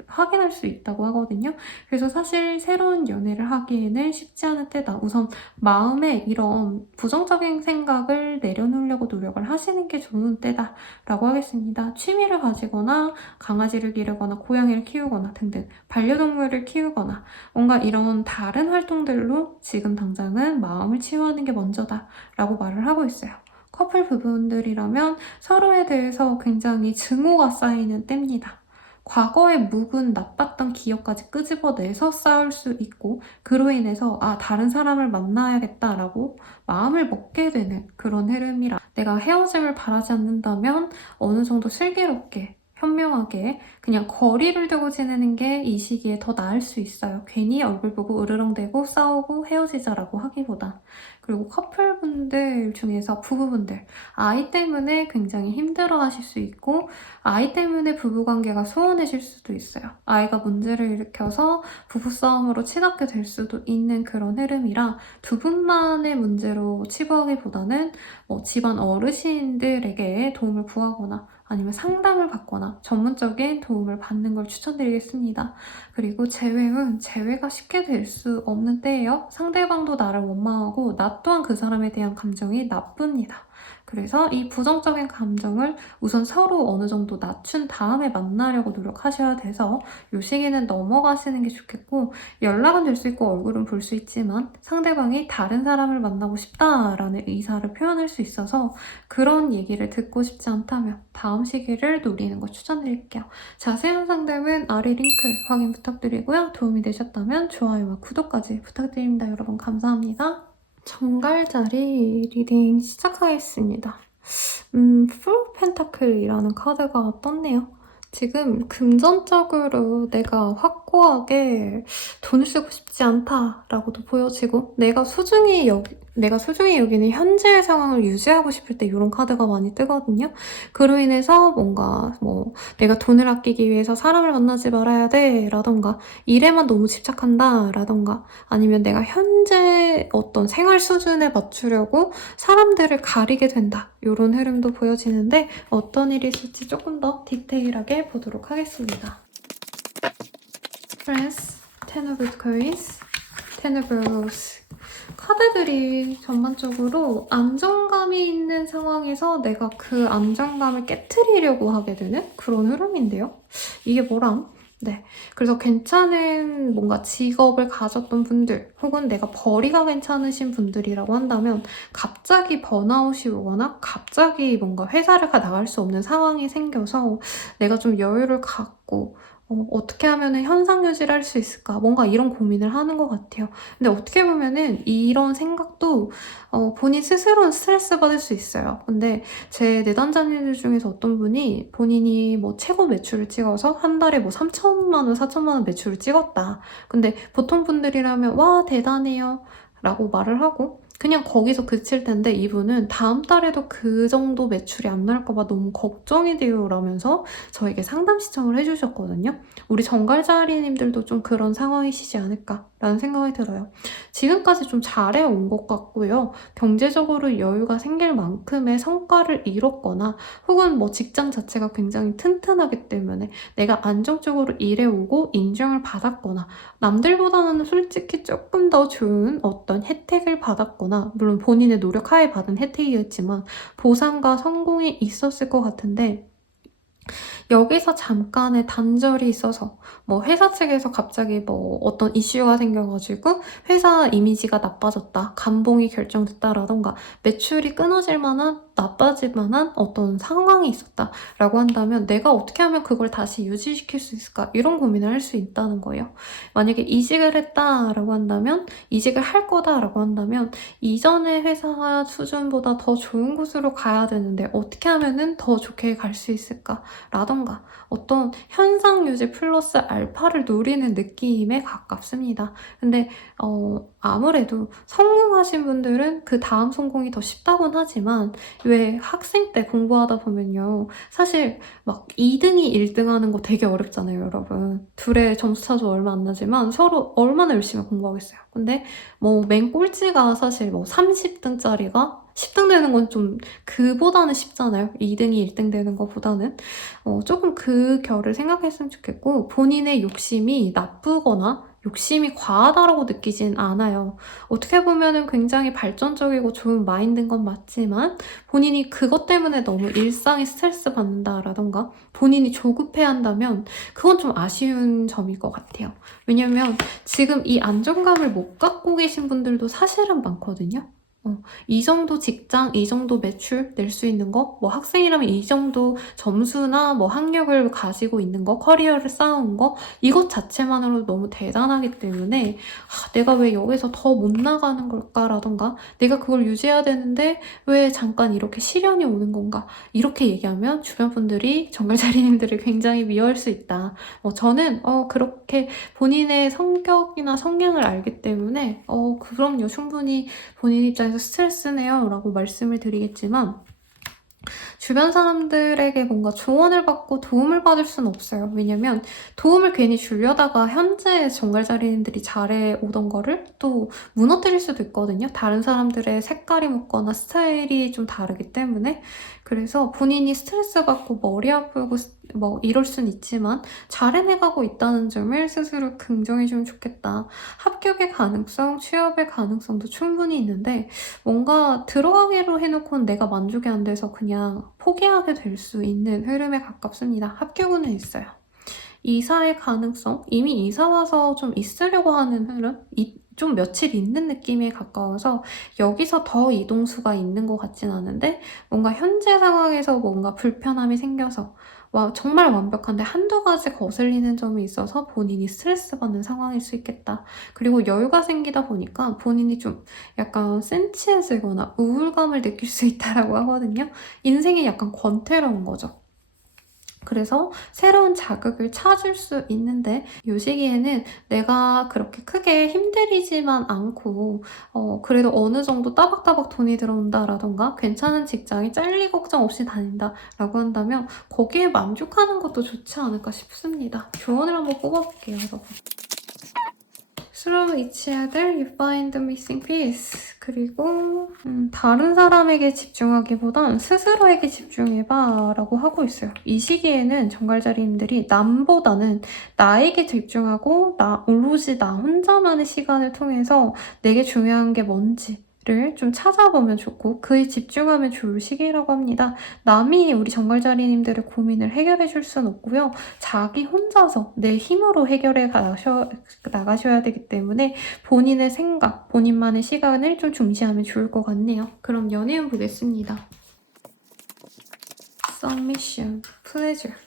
확인할 수 있다고 하거든요. 그래서 사실 새로운 연애를 하기에는 쉽지 않은 때다. 우선 마음에 이런 부정적인 생각을 내려놓으려고 노력을 하시는 게 좋은 때다 라고 하겠습니다. 취미를 가지거나 강아지를 기르거나 고양이를 키우거나 등등 반려동물을 키우거나 뭔가 이런 다른 활동들로 지금 당장은 마음을 치유하는 게 먼저다 라고 말을 하고 있어요. 커플 부부들이라면 서로에 대해서 굉장히 증오가 쌓이는 때입니다. 과거에 묵은 나빴던 기억까지 끄집어내서 싸울 수 있고 그로 인해서 다른 사람을 만나야겠다라고 마음을 먹게 되는 그런 흐름이라 내가 헤어짐을 바라지 않는다면 어느 정도 슬기롭게 현명하게 그냥 거리를 두고 지내는 게 이 시기에 더 나을 수 있어요. 괜히 얼굴 보고 으르렁대고 싸우고 헤어지자라고 하기보다 그리고 커플분들 중에서 부부분들, 아이 때문에 굉장히 힘들어하실 수 있고 아이 때문에 부부관계가 소원해질 수도 있어요. 아이가 문제를 일으켜서 부부싸움으로 치닫게 될 수도 있는 그런 흐름이라 두 분만의 문제로 치부하기보다는 집안 어르신들에게 도움을 구하거나 아니면 상담을 받거나 전문적인 도움을 받는 걸 추천드리겠습니다. 그리고 재회은 재회가 쉽게 될 수 없는 때예요. 상대방도 나를 원망하고 나 또한 그 사람에 대한 감정이 나쁩니다. 그래서 이 부정적인 감정을 우선 서로 어느 정도 낮춘 다음에 만나려고 노력하셔야 돼서 이 시기는 넘어가시는 게 좋겠고 연락은 될 수 있고 얼굴은 볼 수 있지만 상대방이 다른 사람을 만나고 싶다라는 의사를 표현할 수 있어서 그런 얘기를 듣고 싶지 않다면 다음 시기를 노리는 걸 추천드릴게요. 자세한 상담은 아래 링크 확인 부탁드리고요. 도움이 되셨다면 좋아요와 구독까지 부탁드립니다. 여러분 감사합니다. 정갈자리 리딩 시작하겠습니다. 풀 펜타클이라는 카드가 떴네요. 지금 금전적으로 내가 확고하게 돈을 쓰고 싶지 않다라고도 보여지고 내가 소중히 여기는 현재의 상황을 유지하고 싶을 때 이런 카드가 많이 뜨거든요. 그로 인해서 뭔가 내가 돈을 아끼기 위해서 사람을 만나지 말아야 돼 라던가 일에만 너무 집착한다 라던가 아니면 내가 현재 어떤 생활 수준에 맞추려고 사람들을 가리게 된다 이런 흐름도 보여지는데 어떤 일이 있을지 조금 더 디테일하게 보도록 하겠습니다. Friends, Ten of Coins, Ten of Roses 카드들이 전반적으로 안정감이 있는 상황에서 내가 그 안정감을 깨트리려고 하게 되는 그런 흐름인데요. 이게 뭐람? 네. 그래서 괜찮은 뭔가 직업을 가졌던 분들 혹은 내가 벌이가 괜찮으신 분들이라고 한다면 갑자기 번아웃이 오거나 갑자기 뭔가 회사를 나갈 수 없는 상황이 생겨서 내가 좀 여유를 갖고 어떻게 하면 현상 유지를 할 수 있을까? 뭔가 이런 고민을 하는 것 같아요. 근데 어떻게 보면은 이런 생각도 본인 스스로는 스트레스 받을 수 있어요. 근데 제 내담자님들 중에서 어떤 분이 본인이 최고 매출을 찍어서 한 달에 3천만 원, 4천만 원 매출을 찍었다. 근데 보통 분들이라면 와 대단해요 라고 말을 하고 그냥 거기서 그칠 텐데 이분은 다음 달에도 그 정도 매출이 안 나올까봐 너무 걱정이 돼요 라면서 저에게 상담 신청을 해주셨거든요. 우리 정갈자리님들도 좀 그런 상황이시지 않을까라는 생각이 들어요. 지금까지 좀 잘해온 것 같고요. 경제적으로 여유가 생길 만큼의 성과를 이뤘거나 혹은 직장 자체가 굉장히 튼튼하기 때문에 내가 안정적으로 일해오고 인정을 받았거나 남들보다는 솔직히 조금 더 좋은 어떤 혜택을 받았거나 물론 본인의 노력하에 받은 혜택이었지만 보상과 성공이 있었을 것 같은데 여기서 잠깐의 단절이 있어서 회사 측에서 갑자기 어떤 이슈가 생겨가지고 회사 이미지가 나빠졌다, 감봉이 결정됐다라던가 매출이 끊어질 만한 나빠질 만한 어떤 상황이 있었다라고 한다면 내가 어떻게 하면 그걸 다시 유지시킬 수 있을까 이런 고민을 할 수 있다는 거예요. 만약에 이직을 했다라고 한다면 이직을 할 거다라고 한다면 이전의 회사 수준보다 더 좋은 곳으로 가야 되는데 어떻게 하면은 더 좋게 갈 수 있을까 라던가 어떤 현상 유지 플러스 알파를 노리는 느낌에 가깝습니다. 근데 아무래도 성공하신 분들은 그 다음 성공이 더 쉽다곤 하지만 왜 학생 때 공부하다 보면요. 사실 2등이 1등 하는 거 되게 어렵잖아요, 여러분. 둘의 점수 차도 얼마 안 나지만 서로 얼마나 열심히 공부하겠어요. 근데 맨 꼴찌가 사실 30등짜리가 10등 되는 건 좀 그보다는 쉽잖아요. 2등이 1등 되는 것보다는. 조금 그 결을 생각했으면 좋겠고 본인의 욕심이 나쁘거나 욕심이 과하다라고 느끼진 않아요. 어떻게 보면은 굉장히 발전적이고 좋은 마인드인 건 맞지만 본인이 그것 때문에 너무 일상에 스트레스 받는다라던가 본인이 조급해한다면 그건 좀 아쉬운 점일 것 같아요. 왜냐면 지금 이 안정감을 못 갖고 계신 분들도 사실은 많거든요. 이 정도 직장, 이 정도 매출 낼 수 있는 거, 학생이라면 이 정도 점수나 학력을 가지고 있는 거, 커리어를 쌓은 거, 이것 자체만으로도 너무 대단하기 때문에 내가 왜 여기서 더 못 나가는 걸까라던가 내가 그걸 유지해야 되는데 왜 잠깐 이렇게 시련이 오는 건가 이렇게 얘기하면 주변 분들이 정갈자리님들을 굉장히 미워할 수 있다. 저는 그렇게 본인의 성격이나 성향을 알기 때문에 그럼요 충분히 본인 입장에서 인해서 스트레스네요 라고 말씀을 드리겠지만 주변 사람들에게 뭔가 조언을 받고 도움을 받을 수는 없어요. 왜냐면 도움을 괜히 주려다가 현재 정갈자리님들이 잘해오던 거를 또 무너뜨릴 수도 있거든요. 다른 사람들의 색깔이 묻거나 스타일이 좀 다르기 때문에. 그래서 본인이 스트레스 받고 머리 아프고 뭐 이럴 순 있지만 잘 해내가고 있다는 점을 스스로 긍정해주면 좋겠다. 합격의 가능성, 취업의 가능성도 충분히 있는데 뭔가 들어가기로 해놓고는 내가 만족이 안 돼서 그냥 포기하게 될 수 있는 흐름에 가깝습니다. 합격은 있어요. 이사의 가능성? 이미 이사 와서 좀 있으려고 하는 흐름? 좀 며칠 있는 느낌에 가까워서 여기서 더 이동수가 있는 것 같진 않은데 뭔가 현재 상황에서 뭔가 불편함이 생겨서 와 정말 완벽한데 한두 가지 거슬리는 점이 있어서 본인이 스트레스 받는 상황일 수 있겠다. 그리고 여유가 생기다 보니까 본인이 좀 약간 센치해지거나 우울감을 느낄 수 있다라고 하거든요. 인생이 약간 권태로운 거죠. 그래서 새로운 자극을 찾을 수 있는데 이 시기에는 내가 그렇게 크게 힘들이지만 않고 그래도 어느 정도 따박따박 돈이 들어온다라던가 괜찮은 직장이 잘릴 걱정 없이 다닌다라고 한다면 거기에 만족하는 것도 좋지 않을까 싶습니다. 조언을 한번 뽑아볼게요, 여러분. Through each other, you find the missing piece. 그리고 다른 사람에게 집중하기보단 스스로에게 집중해봐 라고 하고 있어요. 이 시기에는 정갈자리님들이 남보다는 나에게 집중하고 오로지 나 혼자만의 시간을 통해서 내게 중요한 게 뭔지 를 좀 찾아보면 좋고 그에 집중하면 좋을 시기라고 합니다. 남이 우리 정갈자리님들의 고민을 해결해 줄 수는 없고요. 자기 혼자서 내 힘으로 해결해 나가셔야 되기 때문에 본인의 생각, 본인만의 시간을 좀 중시하면 좋을 것 같네요. 그럼 연애운 보겠습니다. Submission, pleasure.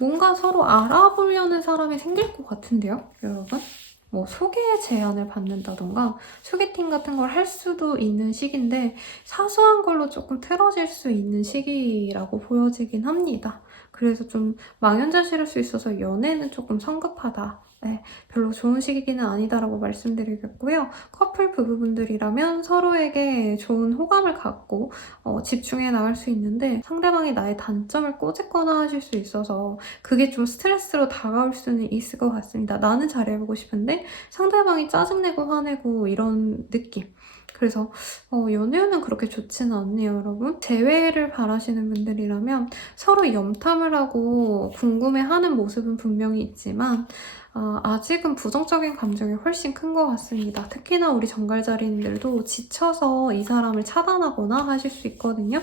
뭔가 서로 알아보려는 사람이 생길 것 같은데요, 여러분? 뭐 소개 제안을 받는다던가 소개팅 같은 걸 할 수도 있는 시기인데 사소한 걸로 조금 틀어질 수 있는 시기라고 보여지긴 합니다. 그래서 좀 망연자실할 수 있어서 연애는 조금 성급하다. 네, 별로 좋은 시기는 아니다라고 말씀드리겠고요. 커플 부부분들이라면 서로에게 좋은 호감을 갖고 집중해 나갈 수 있는데 상대방이 나의 단점을 꼬집거나 하실 수 있어서 그게 좀 스트레스로 다가올 수는 있을 것 같습니다. 나는 잘해보고 싶은데 상대방이 짜증내고 화내고 이런 느낌. 그래서 연애운은 그렇게 좋지는 않네요, 여러분. 재회를 바라시는 분들이라면 서로 염탐을 하고 궁금해하는 모습은 분명히 있지만 아직은 부정적인 감정이 훨씬 큰 것 같습니다. 특히나 우리 정갈자리님들도 지쳐서 이 사람을 차단하거나 하실 수 있거든요.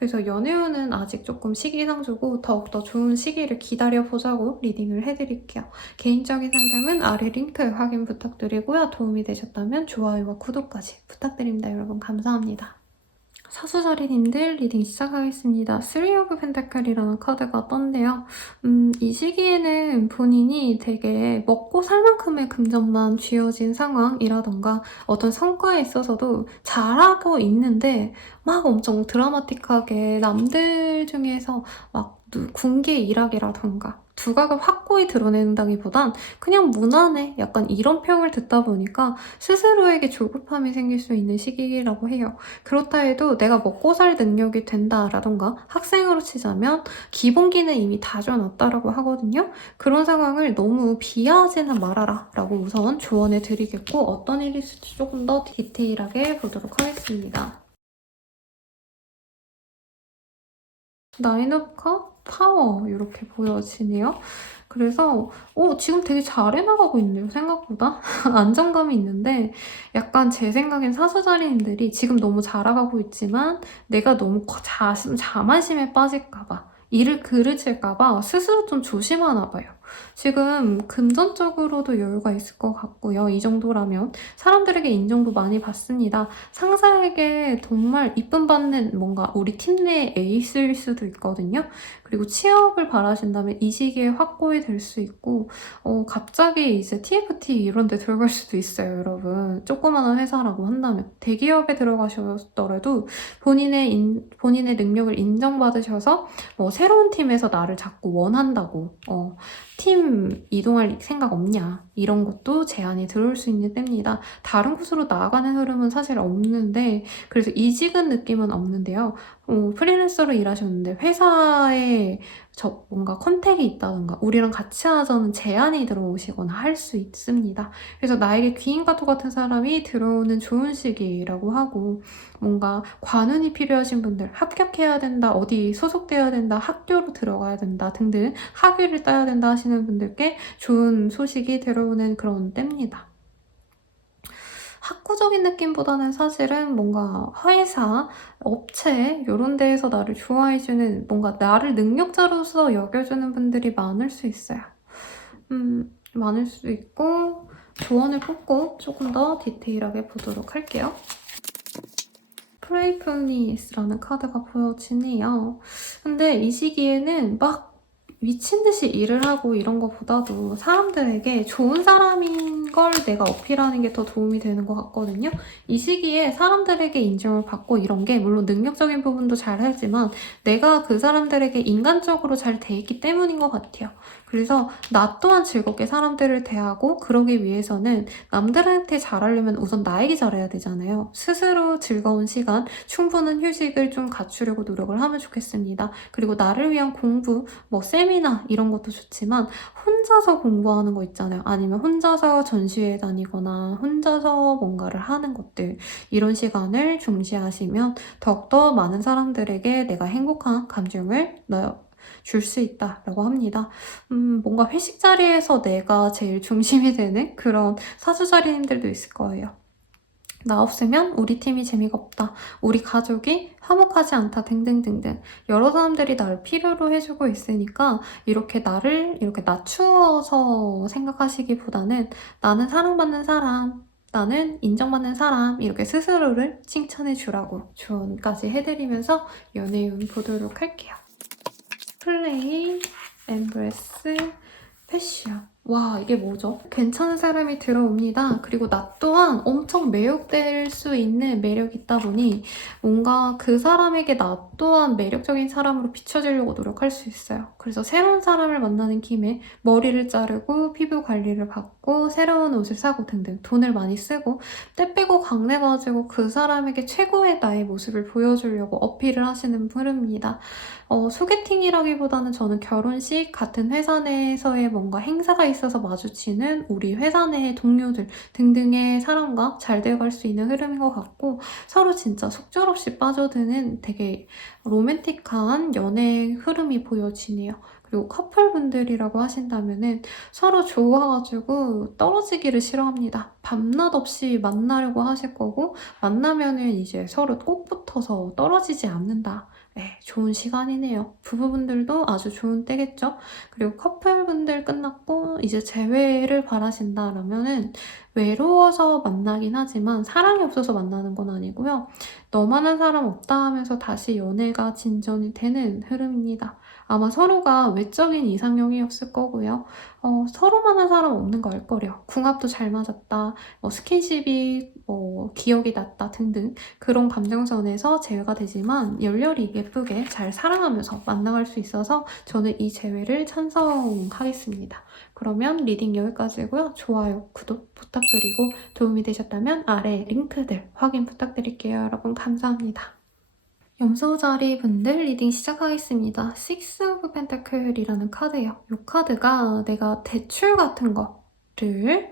그래서 연애운은 아직 조금 시기상조고 더욱더 좋은 시기를 기다려보자고 리딩을 해드릴게요. 개인적인 상담은 아래 링크 확인 부탁드리고요. 도움이 되셨다면 좋아요와 구독까지 부탁드립니다. 여러분 감사합니다. 사수자리님들 리딩 시작하겠습니다. 3 of Pentacle이라는 카드가 떴는데요. 이 시기에는 본인이 되게 먹고 살 만큼의 금전만 쥐어진 상황이라던가 어떤 성과에 있어서도 잘하고 있는데 막 엄청 드라마틱하게 남들 중에서 막 군기 일학이라던가 두각을 확고히 드러낸다기보단 그냥 무난해 약간 이런 평을 듣다 보니까 스스로에게 조급함이 생길 수 있는 시기라고 해요. 그렇다 해도 내가 먹고 살 능력이 된다라던가 학생으로 치자면 기본기는 이미 다져놨다라고 하거든요. 그런 상황을 너무 비하하지는 말아라 라고 우선 조언해 드리겠고 어떤 일이 있을지 조금 더 디테일하게 보도록 하겠습니다. 나인 오브 컵, 파워 이렇게 보여지네요. 그래서 지금 되게 잘 해나가고 있네요, 생각보다. 안정감이 있는데 약간 제 생각엔 사수자리님들이 지금 너무 잘나가고 있지만 내가 너무 자만심에 빠질까 봐 일을 그르칠까 봐 스스로 좀 조심하나 봐요. 지금 금전적으로도 여유가 있을 것 같고요. 이 정도라면 사람들에게 인정도 많이 받습니다. 상사에게 정말 이쁨 받는 뭔가 우리 팀 내 에이스일 수도 있거든요. 그리고 취업을 바라신다면 이 시기에 확고히 될 수 있고 갑자기 이제 TFT 이런 데 들어갈 수도 있어요, 여러분. 조그마한 회사라고 한다면. 대기업에 들어가셨더라도 본인의 능력을 인정받으셔서 새로운 팀에서 나를 자꾸 원한다고 팀 이동할 생각 없냐 이런 것도 제안이 들어올 수 있는 때입니다. 다른 곳으로 나아가는 흐름은 사실 없는데 그래서 이직은 느낌은 없는데요. 프리랜서로 일하셨는데 회사에 뭔가 컨택이 있다던가 우리랑 같이 하자는 제안이 들어오시거나 할 수 있습니다. 그래서 나에게 귀인가토 같은 사람이 들어오는 좋은 시기라고 하고 뭔가 관운이 필요하신 분들 합격해야 된다, 어디 소속돼야 된다, 학교로 들어가야 된다 등등 학위를 따야 된다 하시는 분들께 좋은 소식이 들어오는 그런 때입니다. 학구적인 느낌보다는 사실은 뭔가 회사, 업체 이런 데에서 나를 좋아해주는 뭔가 나를 능력자로서 여겨주는 분들이 많을 수 있어요. 많을 수 있고 조언을 뽑고 조금 더 디테일하게 보도록 할게요. 프레이플니스라는 카드가 보여지네요. 근데 이 시기에는 막 미친 듯이 일을 하고 이런 것보다도 사람들에게 좋은 사람인 걸 내가 어필하는 게 더 도움이 되는 것 같거든요. 이 시기에 사람들에게 인정을 받고 이런 게 물론 능력적인 부분도 잘 하지만 내가 그 사람들에게 인간적으로 잘 돼 있기 때문인 것 같아요. 그래서 나 또한 즐겁게 사람들을 대하고 그러기 위해서는 남들한테 잘하려면 우선 나에게 잘해야 되잖아요. 스스로 즐거운 시간, 충분한 휴식을 좀 갖추려고 노력을 하면 좋겠습니다. 그리고 나를 위한 공부, 뭐 세미나 이런 것도 좋지만 혼자서 공부하는 거 있잖아요. 아니면 혼자서 전시회 다니거나 혼자서 뭔가를 하는 것들 이런 시간을 중시하시면 더욱더 많은 사람들에게 내가 행복한 감정을 줄 수 있다라고 합니다. 뭔가 회식 자리에서 내가 제일 중심이 되는 그런 사수자리님들도 있을 거예요. 나 없으면 우리 팀이 재미가 없다. 우리 가족이 화목하지 않다. 등등등등. 여러 사람들이 나를 필요로 해주고 있으니까 이렇게 나를 이렇게 낮추어서 생각하시기보다는 나는 사랑받는 사람, 나는 인정받는 사람 이렇게 스스로를 칭찬해 주라고 조언까지 해드리면서 연애운 보도록 할게요. 플레이, 엠브레스, 패션. 와, 이게 뭐죠? 괜찮은 사람이 들어옵니다. 그리고 나 또한 엄청 매혹될 수 있는 매력이 있다 보니 뭔가 그 사람에게 나 또한 매력적인 사람으로 비춰지려고 노력할 수 있어요. 그래서 새로운 사람을 만나는 김에 머리를 자르고 피부 관리를 받고 새로운 옷을 사고 등등 돈을 많이 쓰고 때 빼고 강내가지고 그 사람에게 최고의 나의 모습을 보여주려고 어필을 하시는 흐름입니다. 소개팅이라기보다는 저는 결혼식, 같은 회사 내에서의 뭔가 행사가 있어서 마주치는 우리 회사 내 동료들 등등의 사람과 잘 돼갈 수 있는 흐름인 것 같고 서로 진짜 속절없이 빠져드는 되게 로맨틱한 연애 흐름이 보여지네요. 그리고 커플분들이라고 하신다면은 서로 좋아가지고 떨어지기를 싫어합니다. 밤낮 없이 만나려고 하실 거고 만나면은 이제 서로 꼭 붙어서 떨어지지 않는다. 네, 좋은 시간이네요. 부부분들도 아주 좋은 때겠죠? 그리고 커플분들 끝났고 이제 재회를 바라신다라면은 외로워서 만나긴 하지만 사랑이 없어서 만나는 건 아니고요. 너만한 사람 없다 하면서 다시 연애가 진전이 되는 흐름입니다. 아마 서로가 외적인 이상형이었을 거고요. 서로만한 사람 없는 거 알 거래요. 궁합도 잘 맞았다, 스킨십이 기억이 났다 등등 그런 감정선에서 제외가 되지만 열렬히 예쁘게 잘 사랑하면서 만나갈 수 있어서 저는 이 제외를 찬성하겠습니다. 그러면 리딩 여기까지고요. 좋아요, 구독 부탁드리고 도움이 되셨다면 아래 링크들 확인 부탁드릴게요. 여러분 감사합니다. 염소자리 분들 리딩 시작하겠습니다. Six of Pentacle이라는 카드예요. 이 카드가 내가 대출 같은 거를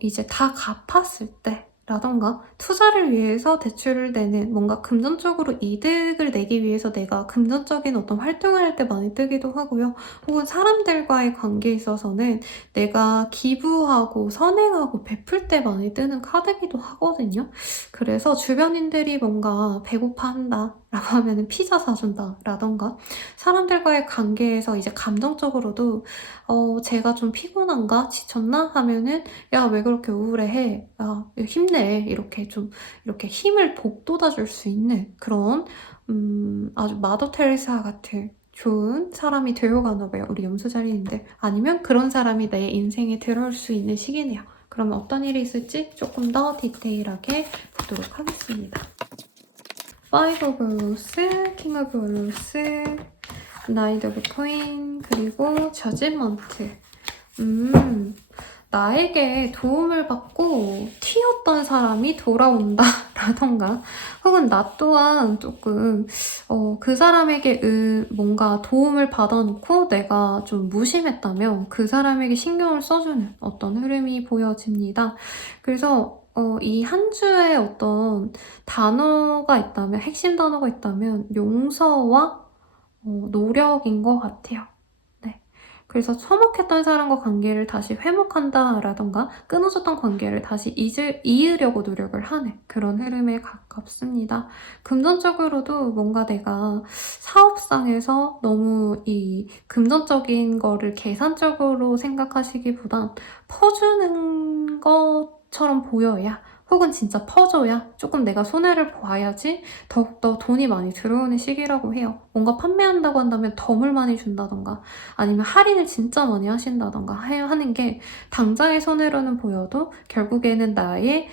이제 다 갚았을 때 라던가 투자를 위해서 대출을 내는 뭔가 금전적으로 이득을 내기 위해서 내가 금전적인 어떤 활동을 할 때 많이 뜨기도 하고요. 혹은 사람들과의 관계에 있어서는 내가 기부하고 선행하고 베풀 때 많이 뜨는 카드기도 하거든요. 그래서 주변인들이 뭔가 배고파한다 라고 하면 피자 사준다 라던가 사람들과의 관계에서 이제 감정적으로도 제가 좀 피곤한가? 지쳤나? 하면은 야, 왜 그렇게 우울해해? 야, 힘내. 이렇게 좀 이렇게 힘을 북돋아줄 수 있는 그런 아주 마더 테레사 같은 좋은 사람이 되어가나 봐요. 우리 염소자리인들. 아니면 그런 사람이 내 인생에 들어올 수 있는 시기네요. 그러면 어떤 일이 있을지 조금 더 디테일하게 보도록 하겠습니다. Five of Wands, King of Wands, 나이트 오브 코인, 그리고 저지먼트. 나에게 도움을 받고 튀었던 사람이 돌아온다 라던가, 혹은 나 또한 조금 그 사람에게 뭔가 도움을 받아놓고 내가 좀 무심했다면 그 사람에게 신경을 써주는 어떤 흐름이 보여집니다. 그래서 이 한 주에 어떤 단어가 있다면, 핵심 단어가 있다면 용서와 노력인 것 같아요. 네. 그래서 서먹했던 사람과 관계를 다시 회복한다라던가 끊어졌던 관계를 다시 이으려고 노력을 하는 그런 흐름에 가깝습니다. 금전적으로도 뭔가 내가 사업상에서 너무 이 금전적인 거를 계산적으로 생각하시기보단 퍼주는 것처럼 보여야, 혹은 진짜 퍼줘야 조금 내가 손해를 봐야지 더욱더 돈이 많이 들어오는 시기라고 해요. 뭔가 판매한다고 한다면 덤을 많이 준다던가, 아니면 할인을 진짜 많이 하신다던가 하는 게 당장의 손해로는 보여도 결국에는 나의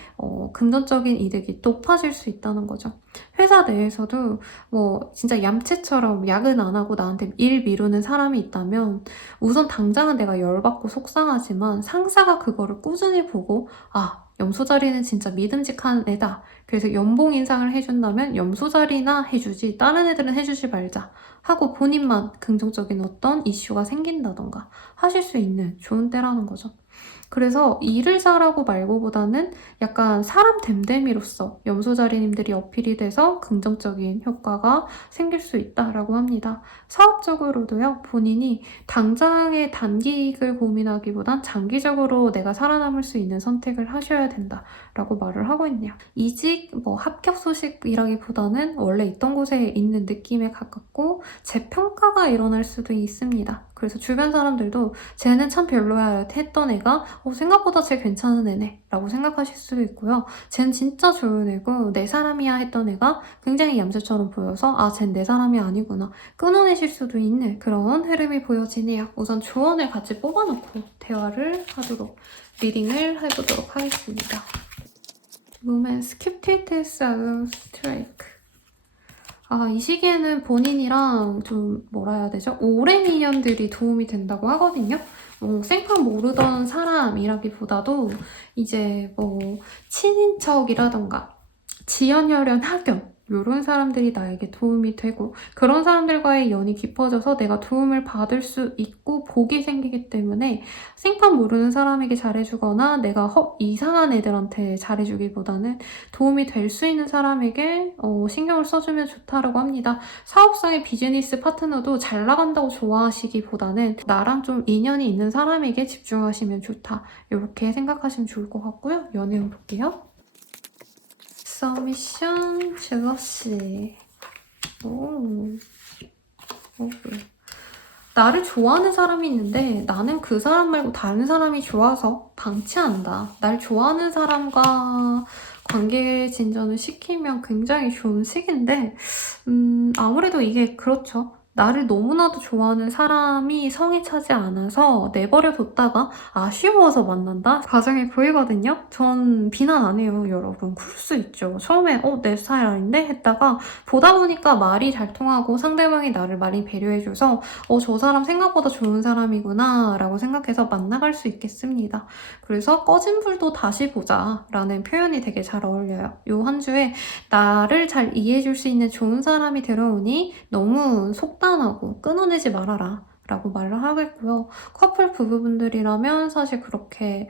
금전적인 이득이 높아질 수 있다는 거죠. 회사 내에서도 뭐 진짜 얌체처럼 야근 안 하고 나한테 일 미루는 사람이 있다면 우선 당장은 내가 열받고 속상하지만 상사가 그거를 꾸준히 보고, 아, 염소자리는 진짜 믿음직한 애다. 그래서 연봉 인상을 해준다면 염소자리나 해주지 다른 애들은 해주지 말자 하고 본인만 긍정적인 어떤 이슈가 생긴다던가 하실 수 있는 좋은 때라는 거죠. 그래서 일을 잘하고 말고보다는 약간 사람 됨됨이로써 염소자리님들이 어필이 돼서 긍정적인 효과가 생길 수 있다라고 합니다. 사업적으로도요, 본인이 당장의 단기이익을 고민하기보단 장기적으로 내가 살아남을 수 있는 선택을 하셔야 된다라고 말을 하고 있네요. 이직, 합격 소식이라기보다는 원래 있던 곳에 있는 느낌에 가깝고 재평가가 일어날 수도 있습니다. 그래서 주변 사람들도 쟤는 참 별로야 했던 애가 생각보다 쟤 괜찮은 애네 라고 생각하실 수도 있고요. 쟤는 진짜 좋은 애고 내 사람이야 했던 애가 굉장히 얌체처럼 보여서 쟤는 내 사람이 아니구나 끊어내실 수도 있는 그런 흐름이 보여지네요. 우선 조언을 같이 뽑아놓고 대화를 하도록, 리딩을 해보도록 하겠습니다. Woman skeptic strike. 이 시기에는 본인이랑 좀 뭐라 해야 되죠? 오랜 인연들이 도움이 된다고 하거든요. 생판 모르던 사람이라기보다도 이제 친인척이라던가 지연혈연 학연 이런 사람들이 나에게 도움이 되고, 그런 사람들과의 연이 깊어져서 내가 도움을 받을 수 있고 복이 생기기 때문에 생판 모르는 사람에게 잘해주거나 내가 이상한 애들한테 잘해주기보다는 도움이 될 수 있는 사람에게 신경을 써주면 좋다라고 합니다. 사업상의 비즈니스 파트너도 잘 나간다고 좋아하시기보다는 나랑 좀 인연이 있는 사람에게 집중하시면 좋다, 이렇게 생각하시면 좋을 것 같고요. 연애운 볼게요. 서미션 젤러시. 나를 좋아하는 사람이 있는데 나는 그 사람 말고 다른 사람이 좋아서 방치한다. 날 좋아하는 사람과 관계 진전을 시키면 굉장히 좋은 시기인데 아무래도 이게 그렇죠. 나를 너무나도 좋아하는 사람이 성에 차지 않아서 내버려뒀다가 아쉬워서 만난다? 과정이 보이거든요? 전 비난 안 해요, 여러분. 그럴 수 있죠. 처음에 내 스타일 아닌데? 했다가 보다 보니까 말이 잘 통하고 상대방이 나를 많이 배려해줘서 저 사람 생각보다 좋은 사람이구나 라고 생각해서 만나갈 수 있겠습니다. 그래서 꺼진 불도 다시 보자 라는 표현이 되게 잘 어울려요. 요 한 주에 나를 잘 이해해줄 수 있는 좋은 사람이 들어오니 너무 속단하고 끊어내지 말아라 라고 말을 하겠고요. 커플 부부분들이라면 사실 그렇게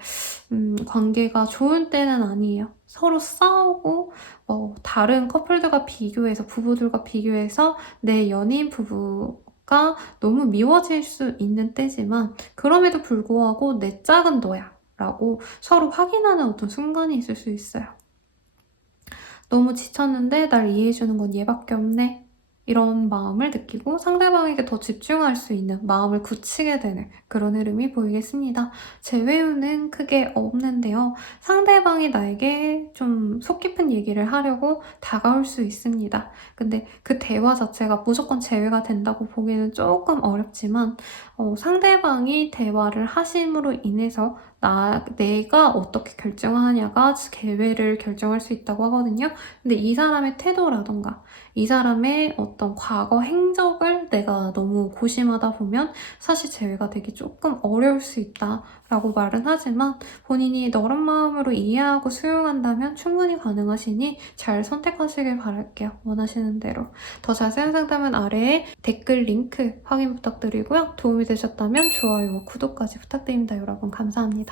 관계가 좋은 때는 아니에요. 서로 싸우고 다른 커플들과 비교해서, 부부들과 비교해서 내 연인 부부가 너무 미워질 수 있는 때지만, 그럼에도 불구하고 내 짝은 너야 라고 서로 확인하는 어떤 순간이 있을 수 있어요. 너무 지쳤는데 날 이해해주는 건 얘밖에 없네, 이런 마음을 느끼고 상대방에게 더 집중할 수 있는 마음을 굳히게 되는 그런 흐름이 보이겠습니다. 제외우는 크게 없는데요. 상대방이 나에게 좀 속 깊은 얘기를 하려고 다가올 수 있습니다. 근데 그 대화 자체가 무조건 제외가 된다고 보기는 조금 어렵지만 상대방이 대화를 하심으로 인해서 내가 어떻게 결정하냐가 계획을 결정할 수 있다고 하거든요. 근데 이 사람의 태도라던가 이 사람의 어떤 과거 행적을 내가 너무 고심하다 보면 사실 재회가 되기 조금 어려울 수 있다라고 말은 하지만 본인이 너른 마음으로 이해하고 수용한다면 충분히 가능하시니 잘 선택하시길 바랄게요. 원하시는 대로. 더 자세한 상담은 아래에 댓글 링크 확인 부탁드리고요. 도움이 되셨다면 좋아요와 구독까지 부탁드립니다. 여러분 감사합니다.